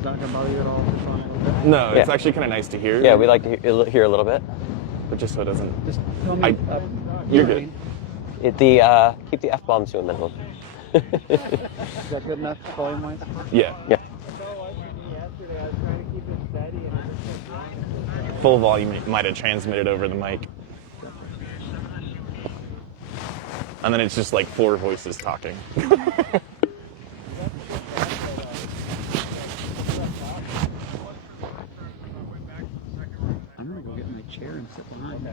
It's not going to bother you at all if it's on a little bit? No, it's actually kind of nice to hear. Yeah, we like to hear a little bit. But just so it doesn't... Just tell me. You're good. Keep the F-bombs to a minimum. Is that good enough volume-wise? Yeah. Yeah. Full volume might have transmitted over the mic. And then it's just like 4 voices talking. I'm going to go get my chair and sit behind.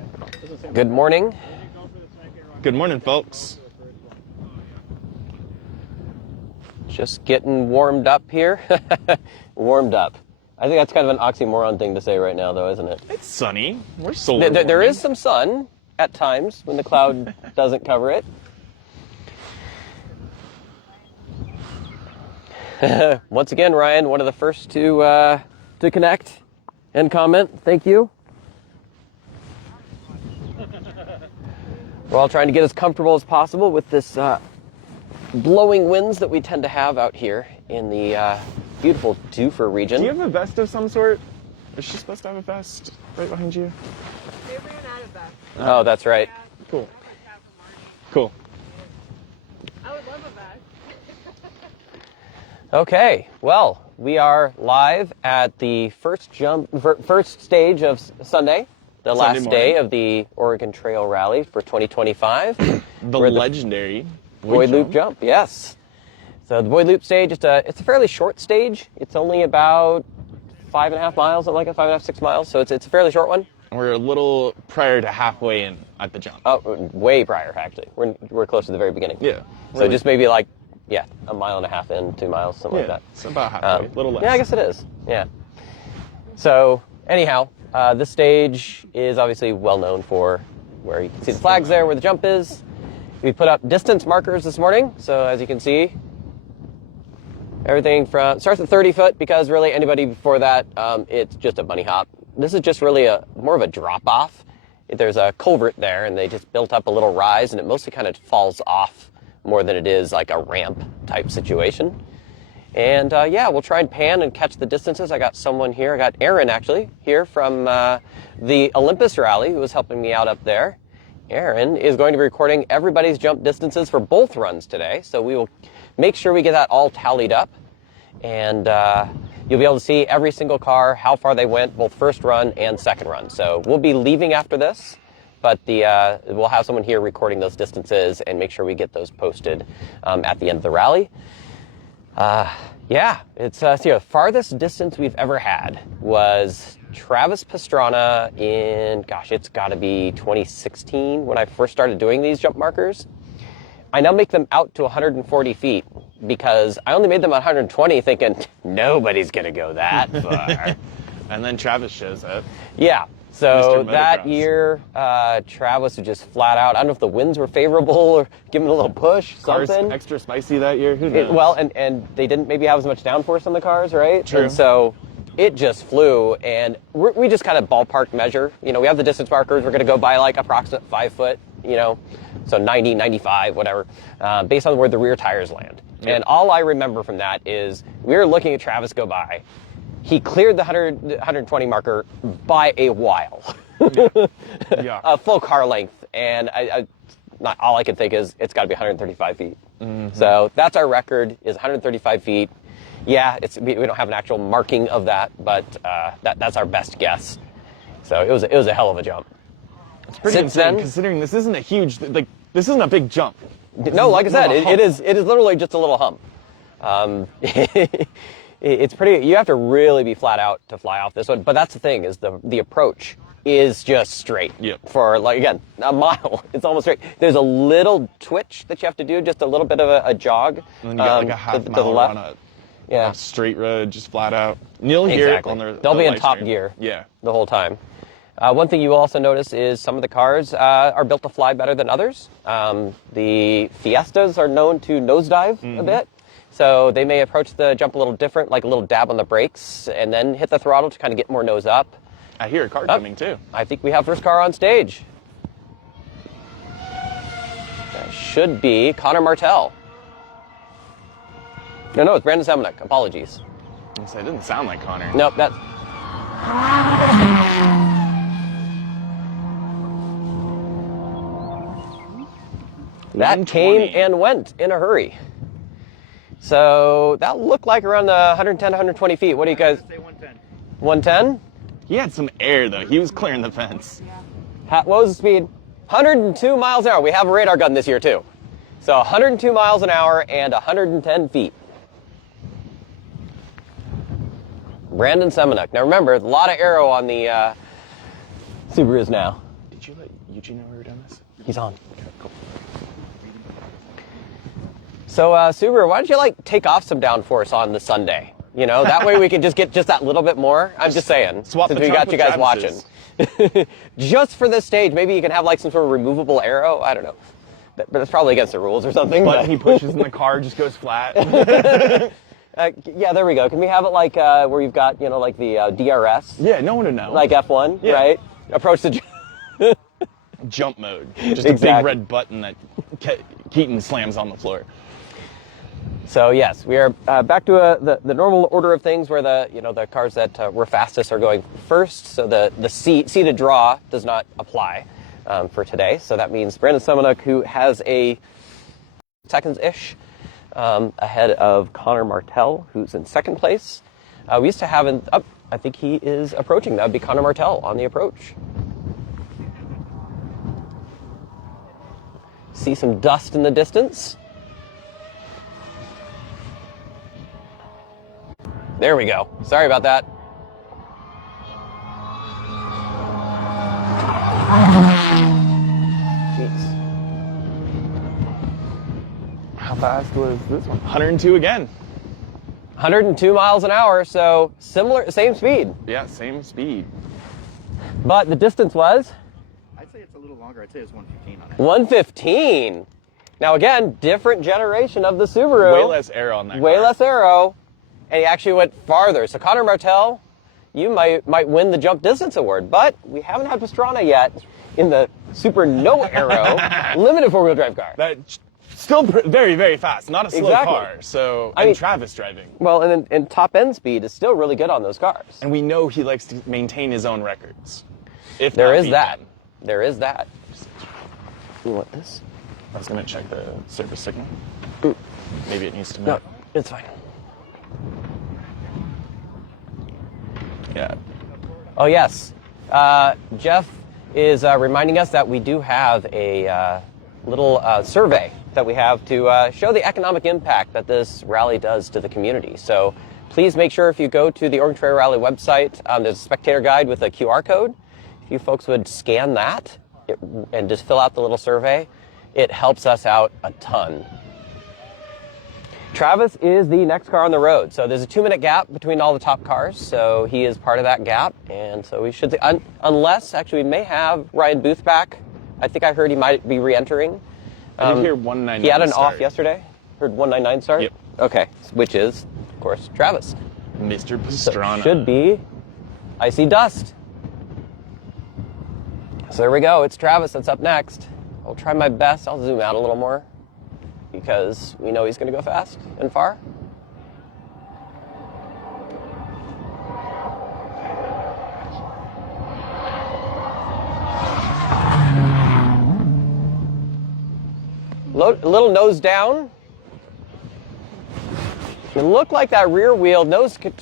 Good morning. Good morning, folks. Just getting warmed up here. Warmed up. I think that's kind of an oxymoron thing to say right now, though, isn't it? It's sunny. We're solar There is some sun at times when the cloud doesn't cover it. Once again, Ryan, one of the first to connect and comment. Thank you. We're all trying to get as comfortable as possible with this blowing winds that we tend to have out here in the beautiful Dufur region. Do you have a vest of some sort? Is she supposed to have a vest right behind you? They ran out of vest. Oh, that's right. Cool. Cool. I would love a vest. Okay, well, we are live at the first stage of Sunday, the Sunday last day morning. of the Oregon Trail Rally for 2025. The legendary Boyd Loop jump, yes. So the Boyd Loop stage, it's a fairly short stage. It's only about 5.5 miles, something like that, 5.5, 6 miles. So it's a fairly short one. We're a little prior to halfway in at the jump. Oh, way prior, actually. We're close to the very beginning. Yeah. So just maybe like, 1.5 miles in, 2 miles, something like that. It's about halfway, a little less. Yeah, I guess it is. Yeah. So anyhow, this stage is obviously well known for where you can see the flags there, where the jump is. We put up distance markers this morning, so as you can see, everything starts at 30 foot because really anybody before that, it's just a bunny hop. This is just really more of a drop off. There's a culvert there, and they just built up a little rise, and it mostly kind of falls off more than it is like a ramp type situation. And we'll try and pan and catch the distances. I got someone here. I got Aaron actually here from the Olympus Rally who was helping me out up there. Aaron is going to be recording everybody's jump distances for both runs today, so we will make sure we get that all tallied up, and you'll be able to see every single car, how far they went, both first run and second run. So we'll be leaving after this, but we'll have someone here recording those distances and make sure we get those posted at the end of the rally. It's the farthest distance we've ever had was Travis Pastrana in, it's got to be 2016 when I first started doing these jump markers. I now make them out to 140 feet because I only made them 120 thinking nobody's going to go that far. And then Travis shows up. Yeah. So Mr. that Motocross. year, Travis was just flat out. I don't know if the winds were favorable or give him a little push, Cars something. extra spicy that year. Who knows? And they didn't maybe have as much downforce on the cars, right? True. And so it just flew, and we just kind of ballpark measure. We have the distance markers. We're going to go by like approximate 5 foot, so 90, 95, whatever, based on where the rear tires land. Yep. And all I remember from that is we were looking at Travis go by. He cleared the 120 marker by a while. Yeah. A full car length. And not all I can think is it's got to be 135 feet. Mm-hmm. So that's our record, is 135 feet. Yeah, we don't have an actual marking of that, but that's our best guess. So it was a hell of a jump. It's pretty insane considering this isn't a huge, this isn't a big jump. No, like I said, it is literally just a little hump. It's pretty. You have to really be flat out to fly off this one. But that's the thing, is the approach is just straight. Yep. For again, a mile. It's almost straight. There's a little twitch that you have to do, just a little bit of a jog. And then you got like a half to mile the left. on a straight road, just flat out. And you'll hear it on They'll be in live top stream. gear. Yeah. The whole time. One thing you will also notice is some of the cars are built to fly better than others. The Fiestas are known to nosedive a bit. So they may approach the jump a little different, like a little dab on the brakes, and then hit the throttle to kind of get more nose up. I hear a car coming too. I think we have first car on stage. That should be Connor Martell. No, it's Brandon Semenek. Apologies. It doesn't sound like Connor. Nope, that's... That came 120. and went in a hurry. So that looked like around 110, 120 feet. What do you guys... Say 110. 110? He had some air, though. He was clearing the fence. What was the speed? 102 miles an hour. We have a radar gun this year, too. So 102 miles an hour and 110 feet. Brandon Semenuk. Now remember, a lot of arrow on the Subarus now. Did you let Eugene know we were doing this? He's on. Okay, cool. So Subaru, why don't you take off some downforce on the Sunday? You know, that way we can just get just that little bit more. I'm just saying. Swap since the we trunk got you with guys Travis's. watching. Just for this stage, maybe you can have some sort of removable arrow. I don't know. But it's probably against the rules or something. But he pushes in the car, just goes flat. Yeah, there we go. Can we have it where you've got, like the DRS? Yeah, no one would know. Like F1, Yeah. right? Approach the... Jump mode. Just a Exactly. big red button that Keaton slams on the floor. So yes, we are back to the normal order of things, where the cars that were fastest are going first. So the seated draw does not apply for today. So that means Brandon Semenuk, who has a seconds-ish ahead of Connor Martell, who's in second place. We used to have I think he is approaching. That would be Connor Martell on the approach. See some dust in the distance. There we go. Sorry about that. Jeez. How fast was this one? 102 again. 102 miles an hour, so same speed. Yeah, same speed. But the distance was I'd say it's a little longer. I'd say it's 115 on it. 115. Now again, different generation of the Subaru. Way less air on that Way car. less aero. And he actually went farther. So Connor Martell, you might win the jump distance award. But we haven't had Pastrana yet in the super no aero limited four-wheel drive car. That still very, very fast. Not a slow Exactly. car. So, I mean- Travis driving. Well, and top end speed is still really good on those cars. And we know he likes to maintain his own records. If There not is beat that. them. There is that. You want this? I was going to check the service signal. Ooh. Maybe it needs to move. No, it's fine. Yeah. Oh, yes. Jeff is reminding us that we do have a little survey that we have to show the economic impact that this rally does to the community. So please make sure if you go to the Oregon Trail Rally website, there's a spectator guide with a QR code. If you folks would scan that and just fill out the little survey, it helps us out a ton. Travis is the next car on the road. So there's a 2-minute gap between all the top cars. So he is part of that gap. And so we should, unless actually we may have Ryan Booth back. I think I heard he might be re-entering. I did hear 199 He had an start. off yesterday. Heard 199 start? Yep. Okay. Which is, of course, Travis. Mr. So Pastrana. it should be Icy Dust. So there we go. It's Travis that's up next. I'll try my best. I'll zoom out a little more because we know he's going to go fast and far. A little nose down. It looked like that rear wheel,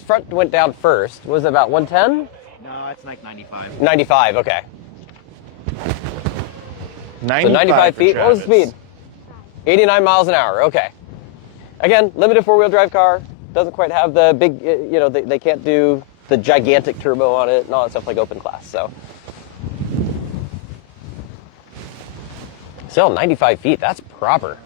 front went down first. Was it about 110? No, it's like 95. 95, okay. 95 So 95 for feet. What was the Travis. speed? 89 miles an hour, okay. Again, limited four-wheel drive car. Doesn't quite have the big, they can't do the gigantic turbo on it and all that stuff like open class, so. Still, 95 feet, that's proper.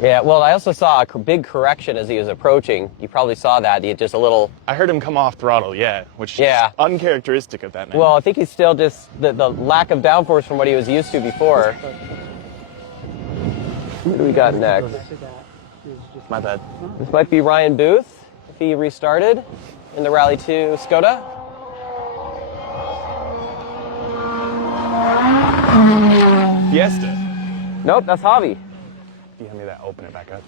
Yeah, well, I also saw a big correction as he was approaching. You probably saw that. He had just a little... I heard him come off throttle, yeah, which is Yeah. uncharacteristic of that man. Well, I think he's still just the lack of downforce from what he was used to before. Who do we got next? My bad. This might be Ryan Booth, if he restarted in the Rally 2 Skoda. Fiesta. Nope, that's Javi. You hand me that, open it back up.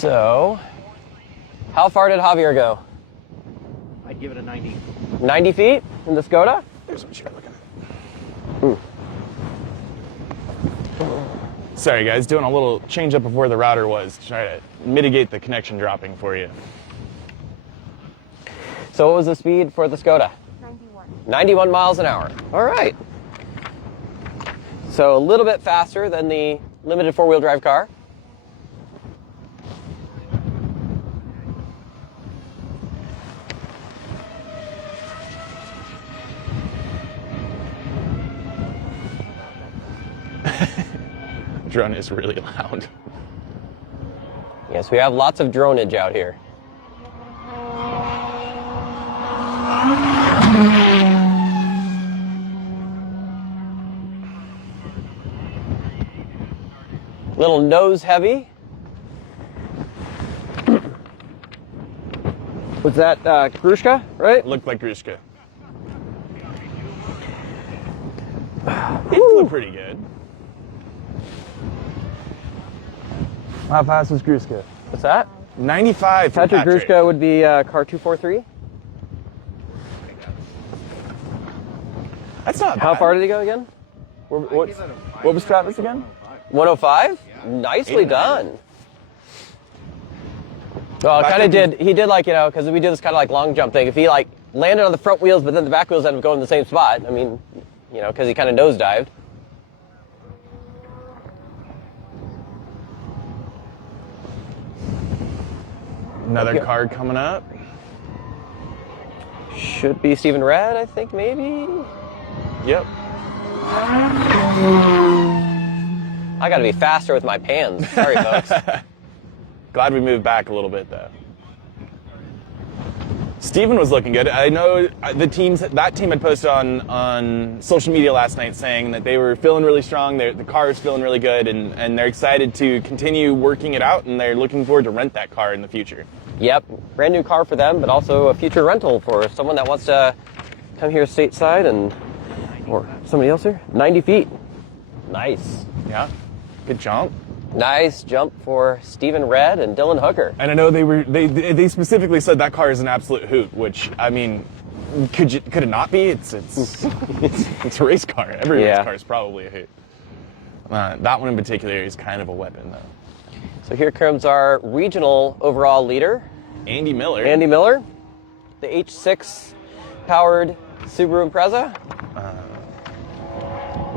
So, how far did Javier go? I'd give it a 90. 90 feet in the Skoda? Here's what you're looking at. Sorry guys, doing a little change up of where the router was to try to mitigate the connection dropping for you. So what was the speed for the Skoda? 91. 91 miles an hour. All right. So a little bit faster than the limited four-wheel drive car. Drone is really loud. Yes, we have lots of dronage out here. Little nose heavy. Was that Grushka, right? Looked like Grushka. It flew pretty good. How fast was Grushka? What's that? 95 for Patrick Patrick. Grushka would be car 243. That's not bad. How far did he go again? What was Travis again? 105? Nicely 89. done. Well, kind of did. He did like, you know, because we do this kind of like long jump thing. If he like landed on the front wheels, but then the back wheels ended up going in the same spot. I mean, you know, because he kind of nosedived. Another Okay. card coming up. Should be Stephen Red, I think, maybe. Yep. I got to be faster with my pans. Sorry, folks. Glad we moved back a little bit though. Steven was looking good. I know that team had posted on social media last night saying that they were feeling really strong. The car is feeling really good, and they're excited to continue working it out, and they're looking forward to rent that car in the future. Yep, brand new car for them, but also a future rental for someone that wants to come here stateside and, or somebody else here. 90 feet. Nice. Yeah, good jump. Nice jump for Stephen Red and Dylan Hooker. And I know they specifically said that car is an absolute hoot, which I mean, could it not be? It's a race car. Every race car is probably a hoot. That one in particular is kind of a weapon though. So here comes our regional overall leader, Andy Miller. Andy Miller, the H6 powered Subaru Impreza.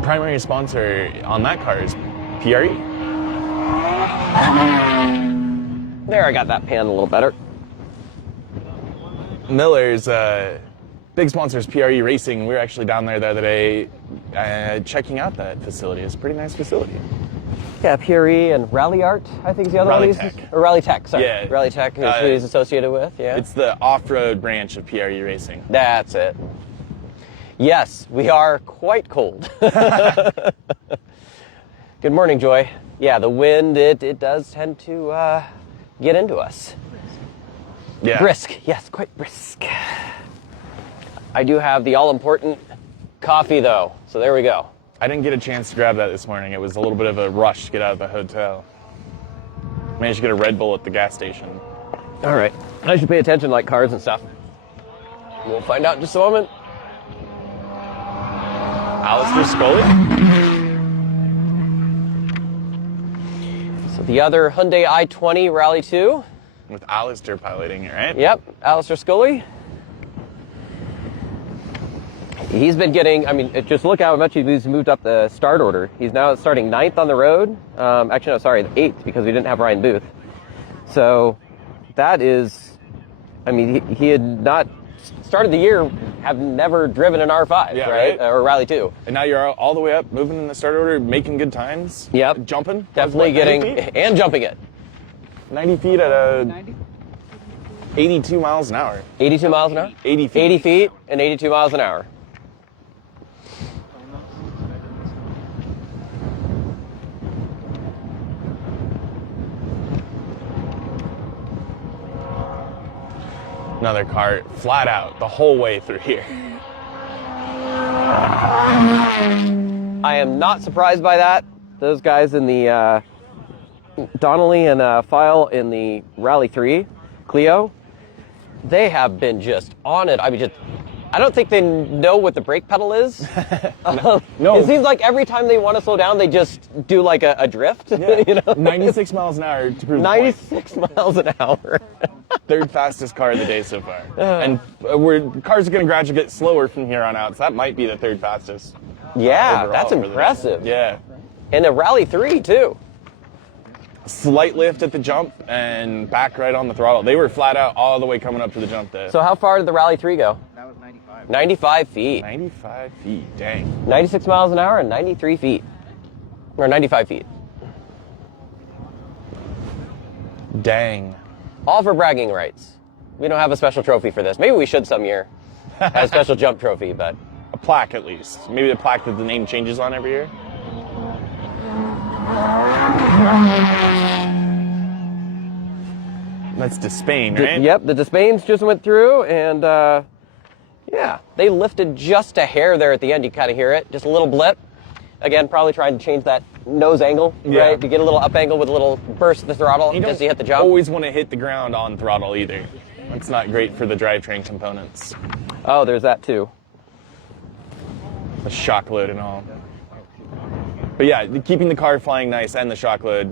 Primary sponsor on that car is PRE. There, I got that pan a little better. Miller's big sponsor is PRE Racing. We were actually down there the other day checking out that facility. It's a pretty nice facility. Yeah, PRE and Rally Art, I think is the other Rally one. Tech. Or Rally Tech, sorry. Yeah. Rally Tech is who he's associated with, yeah. It's the off-road branch of PRE Racing. That's it. Yes, we are quite cold. Good morning, Joy. Yeah, the wind, it does tend to get into us. Yeah. Brisk, yes, quite brisk. I do have the all-important coffee, though, so there we go. I didn't get a chance to grab that this morning. It was a little bit of a rush to get out of the hotel. Managed to get a Red Bull at the gas station. All right. I should pay attention like cars and stuff. We'll find out in just a moment. Alistair Scully? So the other Hyundai i20 Rally 2. With Alistair piloting it, right? Yep, Alistair Scully. He's been getting, I mean, just look how much he's moved up the start order. He's now starting 9th on the road. Actually, no, sorry, 8th because we didn't have Ryan Booth. So that is, I mean, he had not started the year, have never driven an R5, Yeah, right? right. Or Rally 2. And now you're all the way up, moving in the start order, making good times. Yep. Jumping. Definitely What, getting, 90 feet? and jumping it. 90 feet at 82 miles an hour. 82 miles an hour? 80 feet. 80 feet and 82 miles an hour. Another car flat out the whole way through here. I am not surprised by that. Those guys in the Donnelly and File in the Rally 3 Clio, they have been just on it. I mean, I don't think they know what the brake pedal is. No. It seems like every time they want to slow down, they just do like a drift. Yeah. You know? 96 miles an hour to prove 96 miles an hour. the point. Third fastest car of the day so far. And cars are going to gradually get slower from here on out, so that might be the third fastest. Yeah, overall that's for the day. impressive. Yeah. And the Rally 3, too. Slight lift at the jump and back right on the throttle. They were flat out all the way coming up to the jump there. So how far did the Rally 3 go? That was 95. 95 feet. 95 feet, dang. 96 miles an hour and 93 feet. Or 95 feet. Dang. All for bragging rights. We don't have a special trophy for this. Maybe we should some year. Have a special jump trophy, but... A plaque at least. Maybe the plaque that the name changes on every year. That's Despain, right? Yep, the Despains just went through, and yeah, they lifted just a hair there at the end. You kind of hear it, just a little blip. Again, probably trying to change that nose angle, Yeah. right? You get a little up angle with a little burst of the throttle You as you hit the jump. always want to hit the ground on throttle either. That's not great for the drivetrain components. Oh, there's that too. The shock load and all. But yeah, keeping the car flying nice and the shock load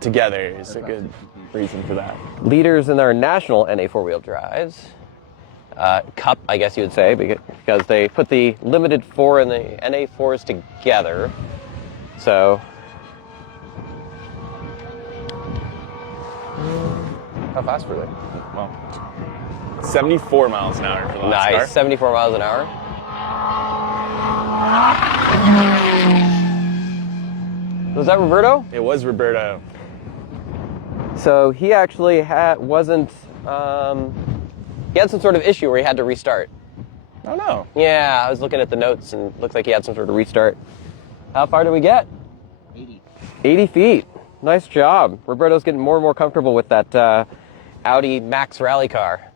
together is a good reason for that. Leaders in their national NA four-wheel drives. Cup, I guess you would say, because they put the Limited 4 and the NA 4s together. So, how fast were they? Well, 74 miles an hour for the last nice, car. 74 miles an hour. Was that Roberto? It was Roberto. So he actually wasn't. He had some sort of issue where he had to restart. Oh no. Yeah, I was looking at the notes and it looked like he had some sort of restart. How far did we get? 80. 80 feet. Nice job. Roberto's getting more and more comfortable with that Audi Max rally car.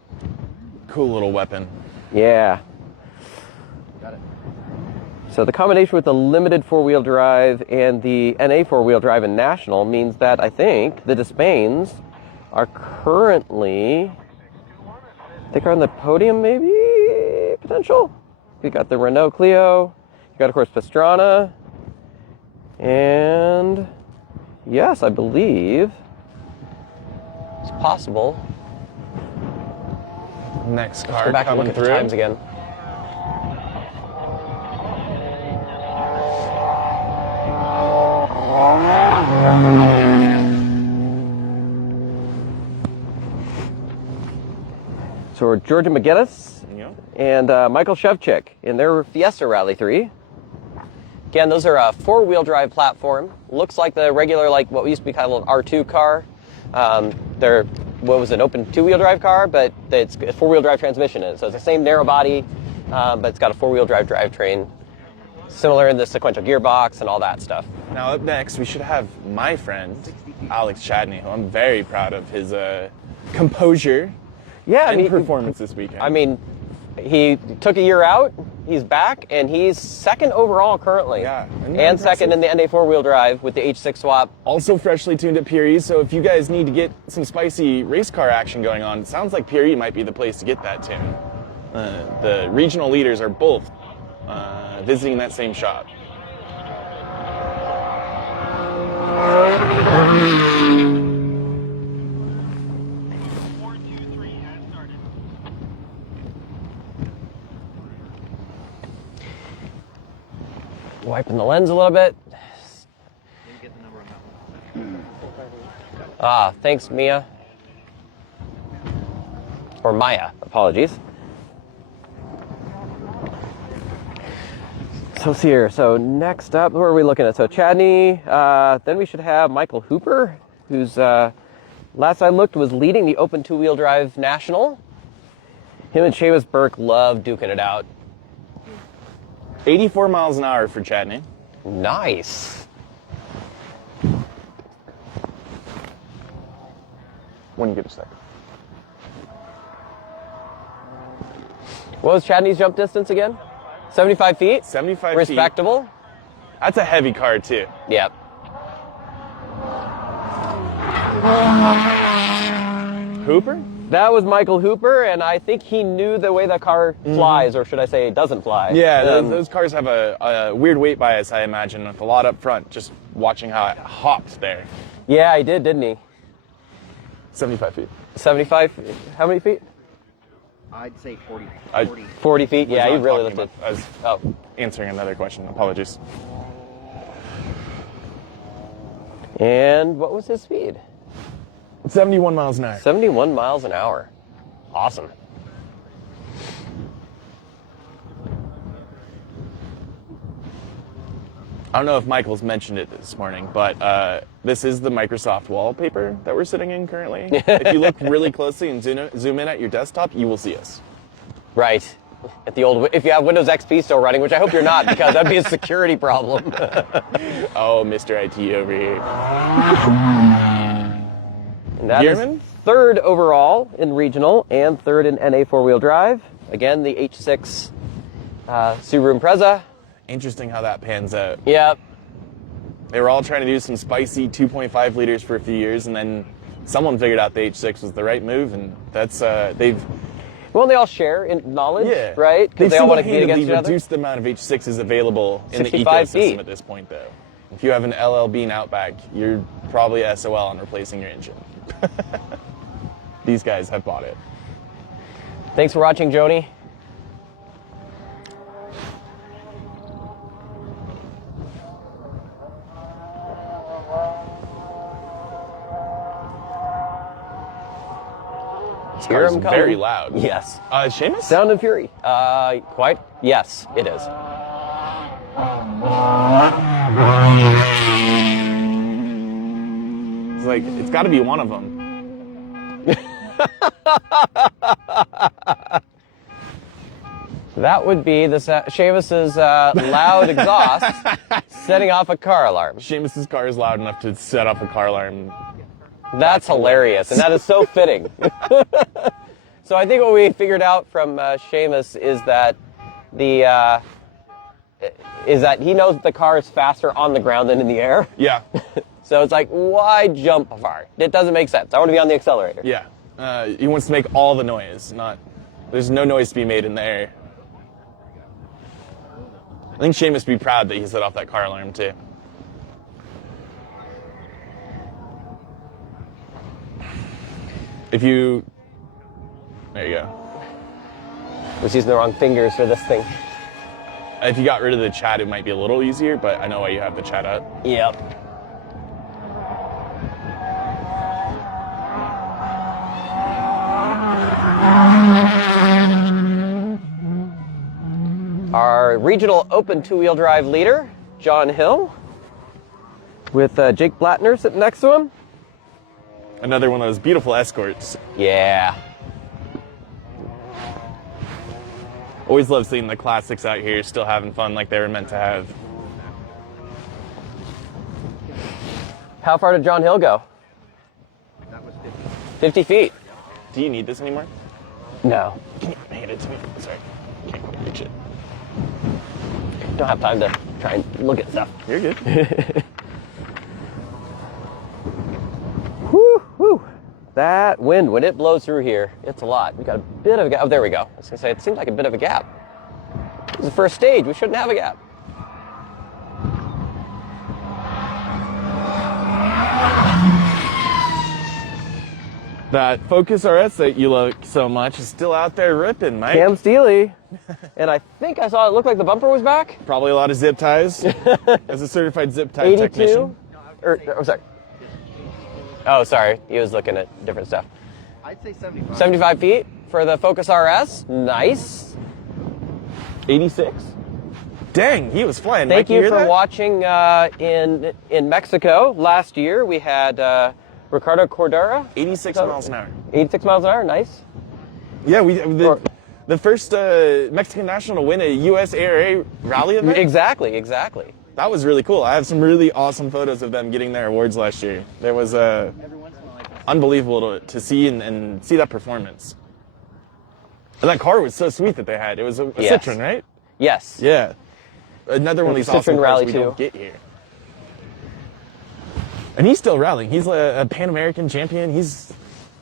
Cool little weapon. Yeah. Got it. So the combination with the Limited four-wheel drive and the NA four-wheel drive in National means that I think the Despains are currently, I think, are on the podium, maybe, potential. We got the Renault Clio. You got, of course, Pastrana. And yes, I believe it's possible. Next Go car back and coming look at through. the times again. So Georgia McGinnis Yeah. and Michael Shevchik in their Fiesta Rally 3. Again, those are a four-wheel drive platform. Looks like the regular, like what used to be kind of an R2 car. They're, what was it, an open two-wheel drive car, but it's a four-wheel drive transmission in it. So it's the same narrow body, but it's got a four-wheel drive drivetrain. Similar in the sequential gearbox and all that stuff. Now up next, we should have my friend, Alex Chadney, who I'm very proud of his composure and performance this weekend. I mean, he took a year out, he's back, and he's second overall currently. Yeah. And second in the NA four-wheel drive with the H6 swap. Also freshly tuned at Puri, so if you guys need to get some spicy race car action going on, it sounds like Puri might be the place to get that tune. The regional leaders are both visiting that same shop. Wiping the lens a little bit. Didn't get the number on that one. Ah, thanks, Mia. Or Maya, apologies. So let's see here. So next up, where are we looking at? So Chadney, then we should have Michael Hooper, who's, last I looked, was leading the Open Two-Wheel Drive National. Him and Seamus Burke love duking it out. 84 miles an hour for Chadney. Nice. When you get a sec. What was Chadney's jump distance again? 75 feet? 75 feet. Respectable? That's a heavy car too. Yep. Hooper? That was Michael Hooper, and I think he knew the way the car flies, or should I say doesn't fly. Yeah, those cars have a weird weight bias, I imagine, with a lot up front, just watching how it hopped there. Yeah, he did, didn't he? 75 feet. 75, how many feet? I'd say 40. 40 feet, yeah, he not really talking lifted. about- I was Oh, answering another question. Apologies. and what was his speed? 71 miles an hour. 71 miles an hour. Awesome. I don't know if Michael's mentioned it this morning, but this is the Microsoft wallpaper that we're sitting in currently. If you look really closely and zoom in at your desktop, you will see us. Right. At the old, if you have Windows XP still running, which I hope you're not, because that'd be a security problem. Oh, Mr. IT over here. And that is Gearman? third overall in regional and third in NA four-wheel drive. Again, the H6 Subaru Impreza. Interesting how that pans out. Yep. They were all trying to do some spicy 2.5 liters for a few years, and then someone figured out the H6 was the right move, and that's they've Well, they all share in knowledge, yeah right? Because they all want to compete against each other. reduced the amount of H6s available in the 65 ecosystem feet. at this point, though. If you have an LL Bean Outback, you're probably SOL on replacing your engine. These guys have bought it. Thanks for watching, Joni. Hear Car's 'em coming. very loud. Yes. Seamus? Sound and Fury. Quite. Yes, it is. It's like, it's got to be one of them. That would be the Seamus's loud exhaust setting off a car alarm. Seamus's car is loud enough to set off a car alarm. That's hilarious, and that is so fitting. So I think what we figured out from Seamus is that he knows the car is faster on the ground than in the air. Yeah. So it's like, why jump far? It doesn't make sense. I want to be on the accelerator. Yeah. He wants to make all the noise, there's no noise to be made in the air. I think Seamus would be proud that he set off that car alarm, too. There you go. Was using the wrong fingers for this thing. If you got rid of the chat, it might be a little easier, but I know why you have the chat up. Yep. Our regional open two-wheel drive leader, John Hill, with Jake Blattner sitting next to him. Another one of those beautiful escorts. Yeah. Always love seeing the classics out here still having fun like they were meant to have. How far did John Hill go? That was 50 50. feet. Do you need this anymore? No. Can you hand it to me? Sorry. Can't quite reach it. Don't have time to try and look at stuff. You're good. Whew, whew. That wind, when it blows through here, it's a lot. We've got a bit of a gap. Oh, there we go. I was going to say, it seems like a bit of a gap. This is the first stage. We shouldn't have a gap. That Focus RS that you like so much is still out there ripping, Mike. Cam Steely. And I think I saw it looked like the bumper was back. Probably a lot of zip ties. As a certified zip tie 82. technician. Sorry. Oh, sorry. He was looking at different stuff. I'd say 75. 75 feet for the Focus RS. Nice. 86. Dang, he was flying. Thank Mike, you hear for that? watching in Mexico last year. We had Ricardo Cordera. 86 miles an hour. 86 miles an hour. Nice. Yeah, the first Mexican national to win a U.S. ARA rally event. Exactly. That was really cool. I have some really awesome photos of them getting their awards last year. It was Every once in a while, unbelievable to see and see that performance. And that car was so sweet that they had. It was a Yes. Citroen, right? Yes. Yeah. Another one of these Citroen awesome Rally cars we 2. don't get here. And he's still rallying. He's a Pan American champion. He's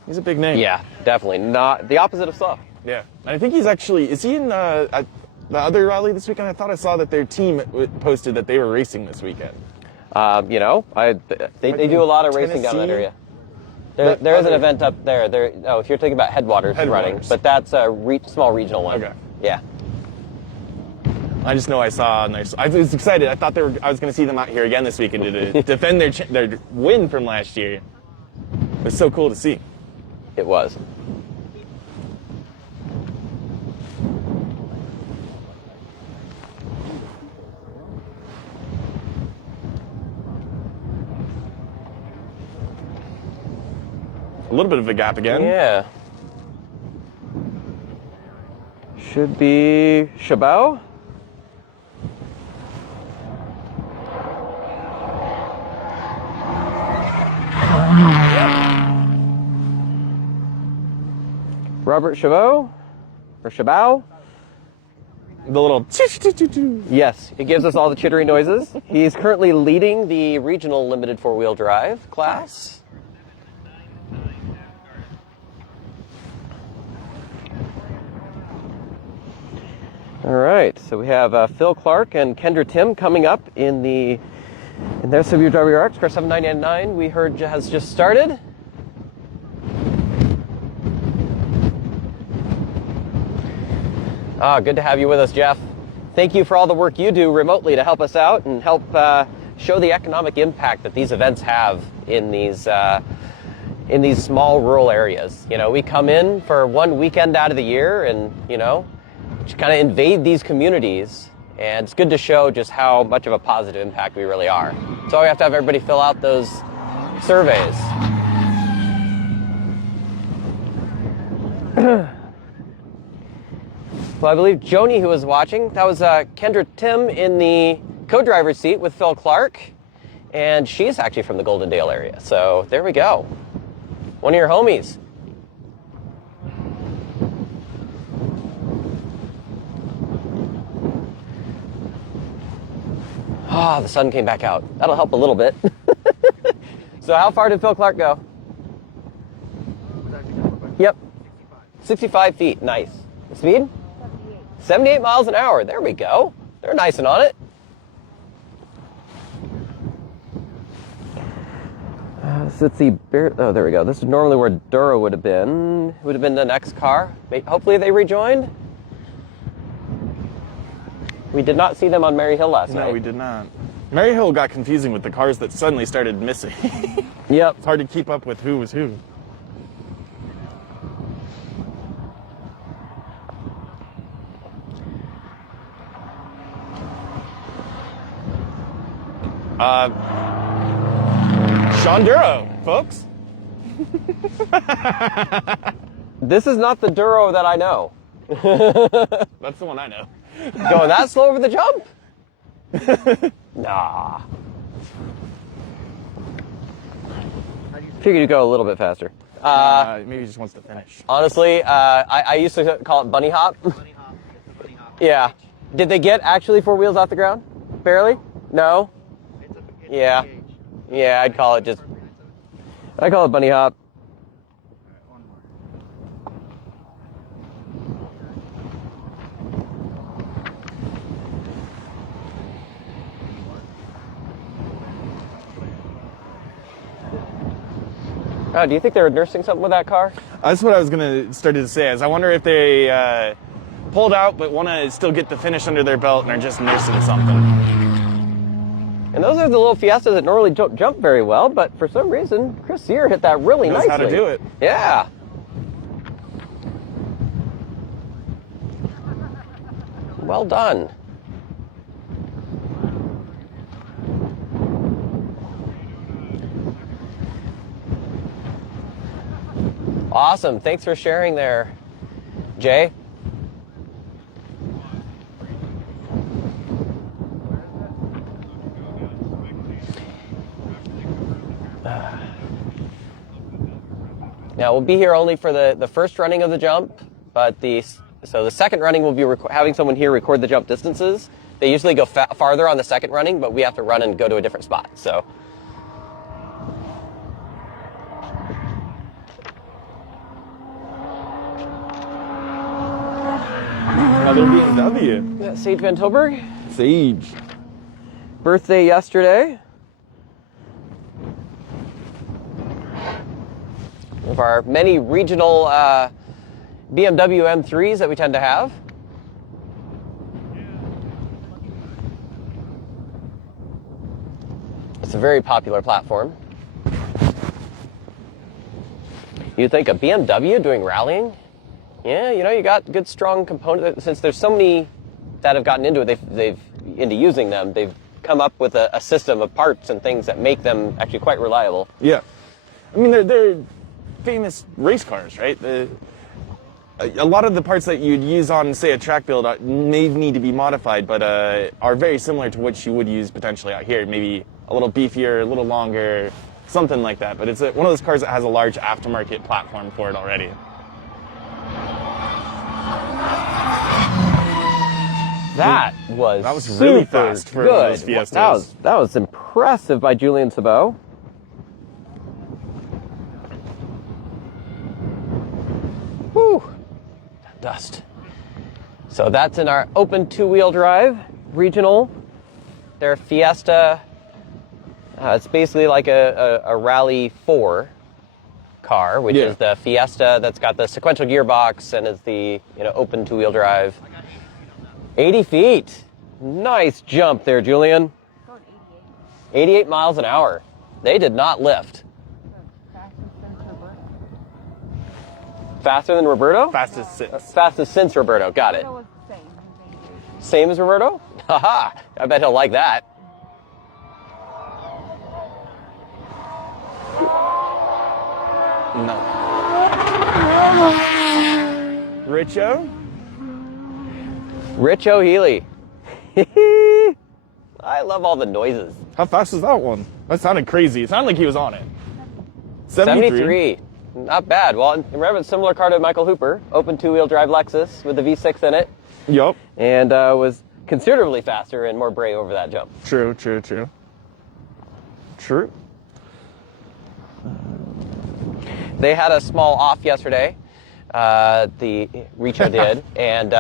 He's a big name. Yeah, definitely. Not the opposite of slow. Yeah. And I think he's actually, is he in the other rally this weekend? I thought I saw that their team posted that they were racing this weekend. You know, they do a lot of racing down that area. There is an event up there. Oh, if you're thinking about Headwaters running, but that's a small regional one. Okay. Yeah. I just know I saw, I was excited. I thought I was going to see them out here again this weekend to defend their win from last year. It was so cool to see. It was. A little bit of a gap again. Yeah. Should be Chabot. Robert Chabot? Or Chabot? The little Yes, it gives us all the chittery noises. He's currently leading the regional limited four-wheel drive class. All right, so we have Phil Clark and Kendra Tim coming up in their WWRX car 7999. We heard has just started. Good to have you with us, Jeff. Thank you for all the work you do remotely to help us out and help show the economic impact that these events have in these small rural areas. You know, we come in for one weekend out of the year and, you know, just kind of invade these communities, and it's good to show just how much of a positive impact we really are. So we have to have everybody fill out those surveys. Well, I believe Joni, who was watching, that was Kendra Tim in the co-driver's seat with Phil Clark, and she's actually from the Goldendale area. So there we go. One of your homies. Ah, the sun came back out. That'll help a little bit. So how far did Phil Clark go? Yep. 65 feet. Nice. The speed? 78 miles an hour. There we go. They're nice and on it. Let's see. Oh, there we go. This is normally where Duro would have been. Would have been the next car. Hopefully they rejoined. We did not see them on Mary Hill last night. No, we did not. Mary Hill got confusing with the cars that suddenly started missing. Yep. It's hard to keep up with who was who. Sean Duro, folks. This is not the Duro that I know. That's the one I know. Going that slow over the jump? Nah. Figured you'd go a little bit faster. Maybe he just wants to finish. Honestly, I used to call it bunny hop. Bunny hop. It's a bunny hop. Yeah. Did they get actually 4 wheels off the ground? Barely? No? It's Yeah. a gauge. Yeah, I'd call it just... I call it bunny hop. One more. Oh, do you think they were nursing something with that car? That's what I was gonna start to say. Is I wonder if they pulled out but want to still get the finish under their belt and are just nursing something. And those are the little Fiestas that normally don't jump very well, but for some reason, Chris Sear hit that really Knows nicely. how to do it. Yeah. Well done. Awesome. Thanks for sharing there, Jay. Now, we'll be here only for the first running of the jump, but the second running will be having someone here record the jump distances. They usually go farther on the second running, but we have to run and go to a different spot. So, Another BMW. That Sage Van Tilburg. Sage. Birthday yesterday. One of our many regional BMW M3s that we tend to have. It's a very popular platform. You'd think a BMW doing rallying? Yeah, you know, you got good strong components. Since there's so many that have gotten into it, they've into using them, they've come up with a system of parts and things that make them actually quite reliable. Yeah. I mean, they're famous race cars, right? A lot of the parts that you'd use on, say, a track build may need to be modified, but are very similar to what you would use potentially out here. Maybe a little beefier, a little longer, something like that. But it's one of those cars that has a large aftermarket platform for it already. That was super really fast for good. one of those Fiestas. That was impressive by Julian Sabot. Whew. Dust. So that's in our open two-wheel drive regional. Their Fiesta. It's basically like a Rally 4 car, which is the Fiesta that's got the sequential gearbox and is the open two-wheel drive. 80 feet. Nice jump there, Julian. 88 miles an hour. They did not lift. Faster than Roberto? Fastest since. Fastest since Roberto. Got it. Same as Roberto? Haha. I bet he'll like that. No. Richo? Rich O'Healy. I love all the noises. How fast was that one? That sounded crazy. It sounded like he was on it. 73. Not bad. Well, remember, it's a similar car to Michael Hooper. Open two-wheel drive Lexus with the V6 in it. Yup. And was considerably faster and more brave over that jump. True. They had a small off yesterday. The Richo did, and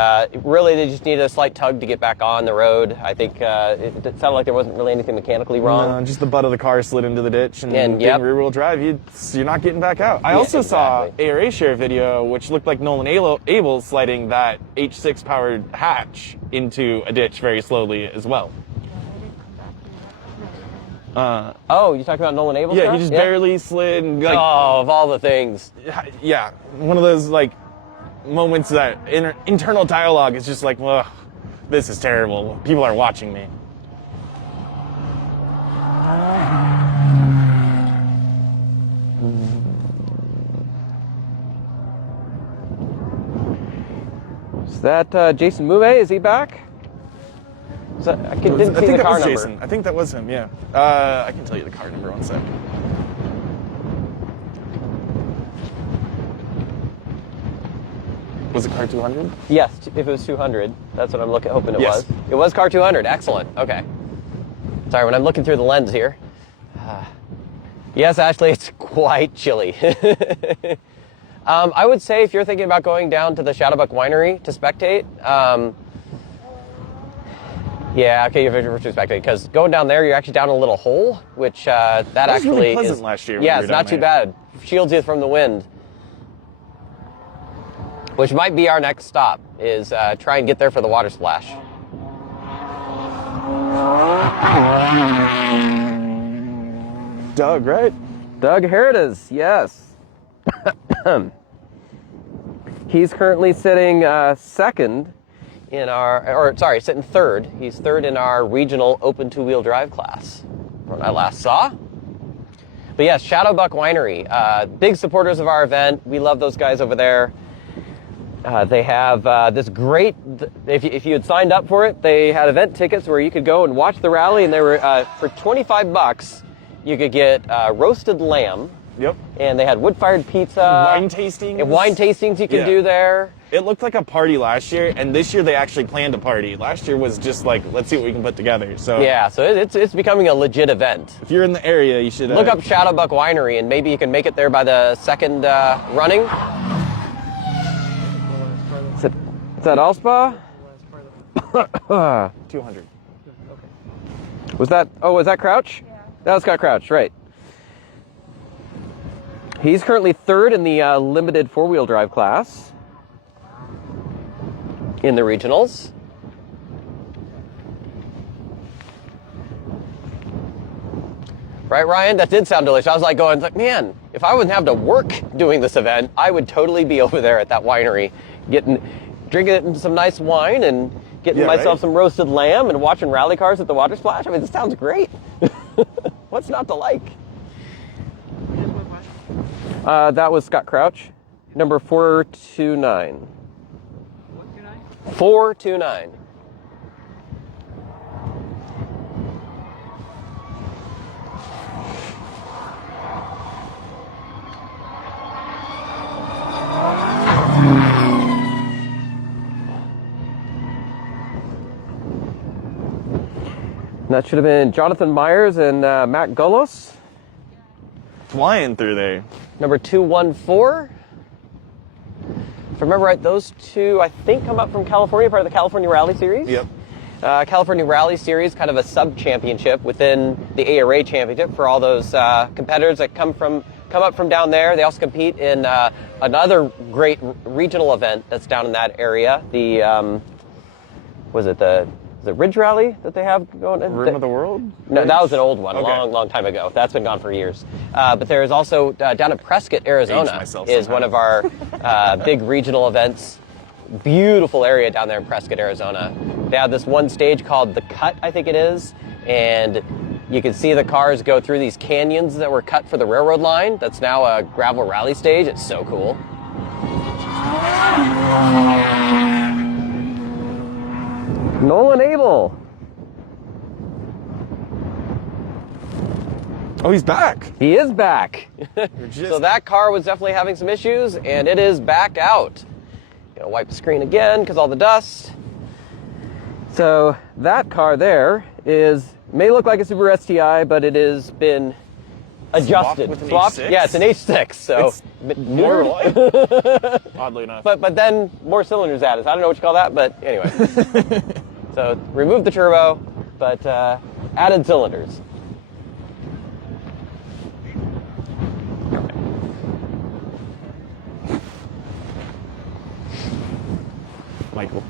really they just needed a slight tug to get back on the road. I think it sounded like there wasn't really anything mechanically wrong. No, just the butt of the car slid into the ditch, and being yep. rear-wheel drive, you're not getting back out. I also saw ARA share video, which looked like Nolan Abel sliding that H6 powered hatch into a ditch very slowly as well. Oh, you talking about Nolan Abel's car? He just barely slid. And, like, oh, of all the things. Yeah, one of those like moments that internal dialogue is just like, well, this is terrible. People are watching me. Is that Jason Mouvet? Is he back? I didn't see the car number. Jason. I think that was him, yeah. I can tell you the car number, one sec. Was it car 200? Yes, if it was 200. That's what I'm hoping it Yes. was. It was car 200. Excellent. Okay. Sorry, when I'm looking through the lens here. Yes, Ashley, it's quite chilly. I would say if you're thinking about going down to the Shadowbuck Winery to spectate, yeah, okay, you have to spectate, because going down there, you're actually down a little hole, which that was actually really pleasant is last year. Yeah, it's not too bad. Shields you from the wind. Which might be our next stop, is try and get there for the water splash. Doug, right? Doug Heridas, yes. He's currently sitting second in sitting third. He's third in our regional open two-wheel drive class, when I last saw. But yes, Shadowbuck Winery, big supporters of our event. We love those guys over there. They have this great, if you had signed up for it, they had event tickets where you could go and watch the rally, and they were, for $25, you could get roasted lamb. Yep. And they had wood-fired pizza. Wine tastings. And wine tastings you can do there. It looked like a party last year, and this year they actually planned a party. Last year was just like, let's see what we can put together. So yeah, so it's becoming a legit event. if you're in the area, you should Look up Shadowbuck Winery, and maybe you can make it there by the second running. Is that Allspa? 200. Okay. Was that Crouch? Yeah. That was Scott Crouch, right. He's currently third in the limited four-wheel drive class in the regionals. Right, Ryan? That did sound delicious. I was like going, man, if I wouldn't have to work doing this event, I would totally be over there at that winery, drinking some nice wine and getting myself some roasted lamb and watching rally cars at the water splash. I mean, this sounds great. What's not to like? That was Scott Crouch, number 429. What, 29? 429. That should have been Jonathan Myers and Matt Golos. Flying through there. Number 214. If I remember right, those two, I think, come up from California, part of the California Rally Series. Yep. California Rally Series, kind of a sub-championship within the ARA Championship for all those competitors that come up from down there. They also compete in another great regional event that's down in that area. The the Ridge Rally that they have going? Rim of the World? No, that was an old one, Okay. long time ago. That's been gone for years. But there is also, down in Prescott, Arizona, is one of our big regional events. Beautiful area down there in Prescott, Arizona. They have this one stage called The Cut, I think it is, and you can see the cars go through these canyons that were cut for the railroad line. That's now a gravel rally stage. It's so cool. Nolan Abel. Oh, he's back. He is back. Just- So that car was definitely having some issues, and it is back out. Gonna wipe the screen again because all the dust. So that car there may look like a Subaru STI, but it has been adjusted. with an Swapped? H6? Yeah, it's an H6. So It's more newer, like, oddly enough. but then more cylinders added. I don't know what you call that, but anyway. So removed the turbo, but added cylinders. Michael.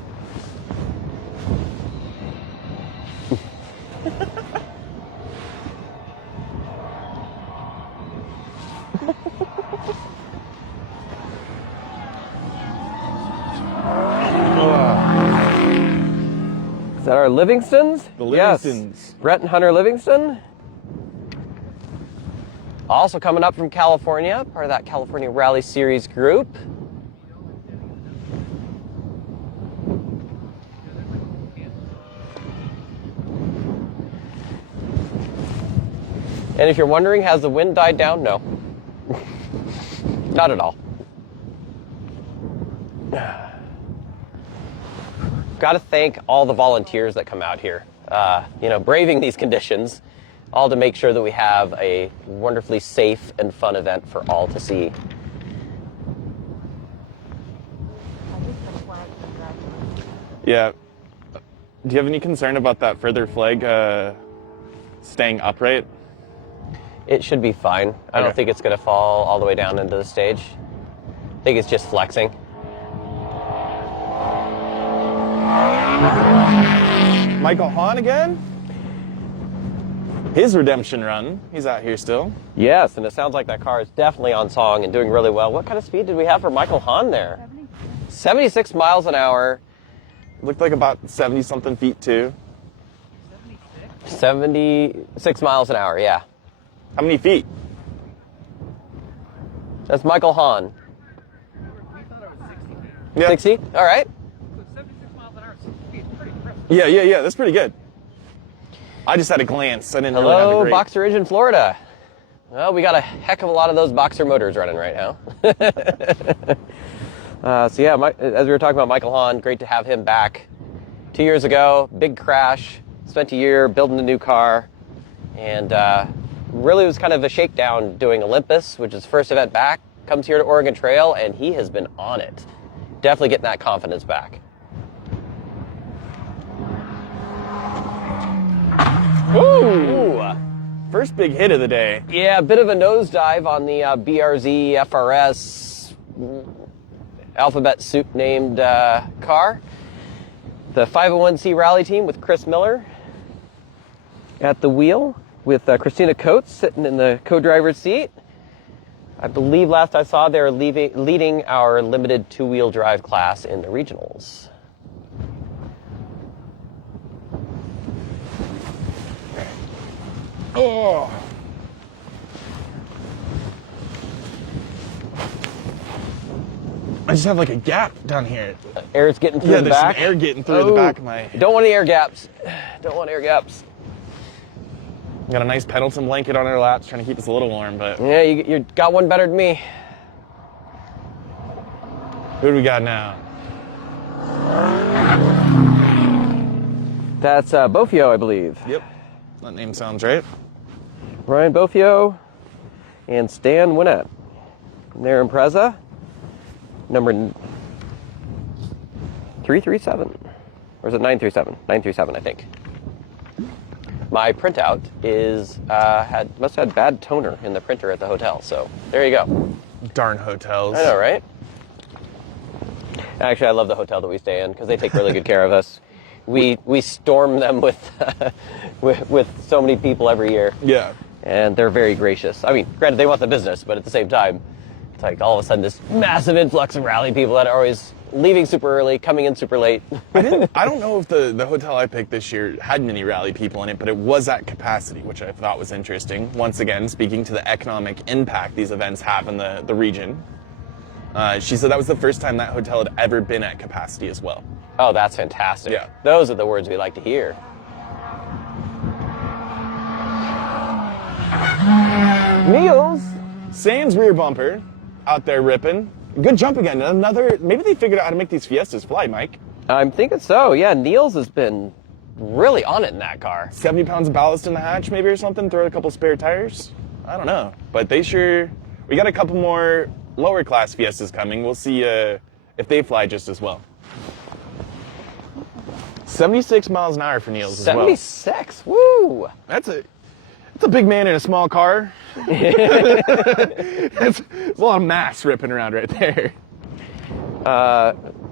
Is that our Livingstons? The Livingstons. Yes. Brett and Hunter Livingston. Also coming up from California, part of that California Rally Series group. And if you're wondering, has the wind died down? No. Not at all. Got to thank all the volunteers that come out here, braving these conditions, all to make sure that we have a wonderfully safe and fun event for all to see. Yeah. Do you have any concern about that further flag staying upright? It should be fine. I don't Okay. think it's going to fall all the way down into the stage. I think it's just flexing. Michael Hahn again? His redemption run. He's out here still. Yes, and it sounds like that car is definitely on song and doing really well. What kind of speed did we have for Michael Hahn there? 76 miles an hour. Looked like about 70-something feet, too. 76 miles an hour, yeah. How many feet? That's Michael Hahn. We thought it was 60 feet. Yeah. 60? All right. So 76 miles an hour, 60 feet is pretty impressive. Yeah. That's pretty good. I just had a glance. I didn't really have a Hello, great... Boxer Ridge in Florida. Well, we got a heck of a lot of those Boxer motors running right now. As we were talking about Michael Hahn, great to have him back. 2 years ago, big crash, spent a year building a new car, and really was kind of a shakedown doing Olympus, which is his first event back, comes here to Oregon Trail, and he has been on it. Definitely getting that confidence back. Ooh! First big hit of the day. Yeah, a bit of a nosedive on the BRZ FRS alphabet soup named car. The 501c rally team with Chris Miller at the wheel, with Christina Coates sitting in the co-driver's seat. I believe last I saw they're leading our limited two-wheel drive class in the regionals. Oh! I just have like a gap down here. Air's getting through Yeah, the there's back. some air getting through the back of my... Don't want any air gaps. Don't want air gaps. Got a nice Pendleton blanket on our laps, trying to keep us a little warm, but... Yeah, you got one better than me. Who do we got now? That's Bofio, I believe. Yep. That name sounds right. Ryan Bofio and Stan Winnett. Their Impreza, number 337. Or is it 937? 937, I think. My printout is must have had bad toner in the printer at the hotel, so there you go. Darn hotels. I know, right? Actually, I love the hotel that we stay in because they take really good care of us. We storm them with so many people every year. Yeah. And they're very gracious. I mean, granted, they want the business, but at the same time, it's like all of a sudden this massive influx of rally people that are always leaving super early, coming in super late. I don't know if the hotel I picked this year had many rally people in it, but it was at capacity, which I thought was interesting. Once again, speaking to the economic impact these events have in the region. She said that was the first time that hotel had ever been at capacity as well. Oh, that's fantastic. Yeah. Those are the words we like to hear. Niels! Sands rear bumper out there ripping. Good jump again. Maybe they figured out how to make these Fiestas fly, Mike. I'm thinking so. Yeah, Niels has been really on it in that car. 70 pounds of ballast in the hatch, maybe, or something. Throw a couple spare tires. I don't know. But we got a couple more lower class Fiestas coming. We'll see if they fly just as well. 76 miles an hour for Niels as well. 76? Woo! That's a big man in a small car. That's a lot of mass ripping around right there.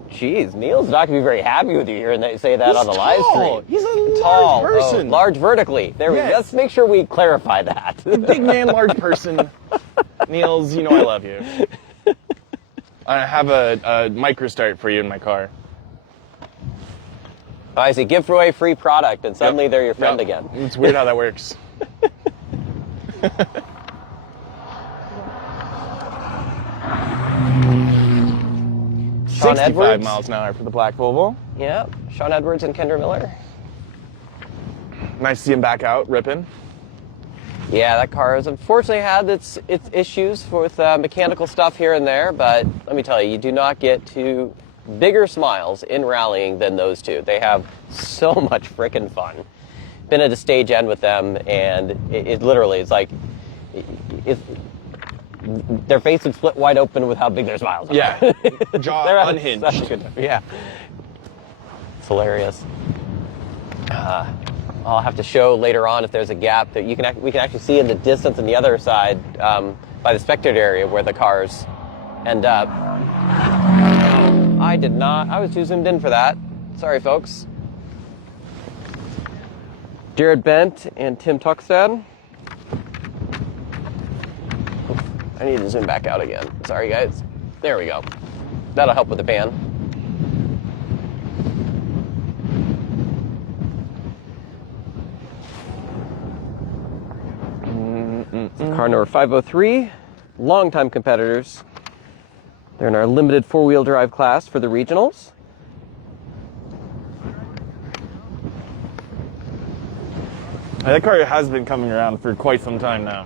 Geez, Niels not going to be very happy with you hearing that say that on the live stream. He's a Tall large person. Oh, large vertically. There we go. Yes. Let's make sure we clarify that. Big man, large person. Niels, you know I love you. I have a micro start for you in my car. I see. Give away free product, and suddenly they're your friend again. It's weird how that works. Sean 65 Edwards. miles an hour for the black Volvo. Yeah, Sean Edwards and Kendra Miller. Nice to see him back out, ripping. Yeah, that car has unfortunately had its issues with mechanical stuff here and there, but let me tell you, you do not get to bigger smiles in rallying than those two. They have so much frickin' fun. Been at a stage end with them, and it literally is like their face would split wide open with how big their smiles are. Yeah, They're jaw unhinged. Yeah, it's hilarious. I'll have to show later on if there's a gap that we can actually see in the distance on the other side by the spectator area where the cars end up. I did not. I was too zoomed in for that. Sorry, folks. Jared Bent and Tim Tuckstad. I need to zoom back out again. Sorry, guys. There we go. That'll help with the pan. Car number 503, longtime competitors. They're in our limited four-wheel drive class for the regionals. That car has been coming around for quite some time now.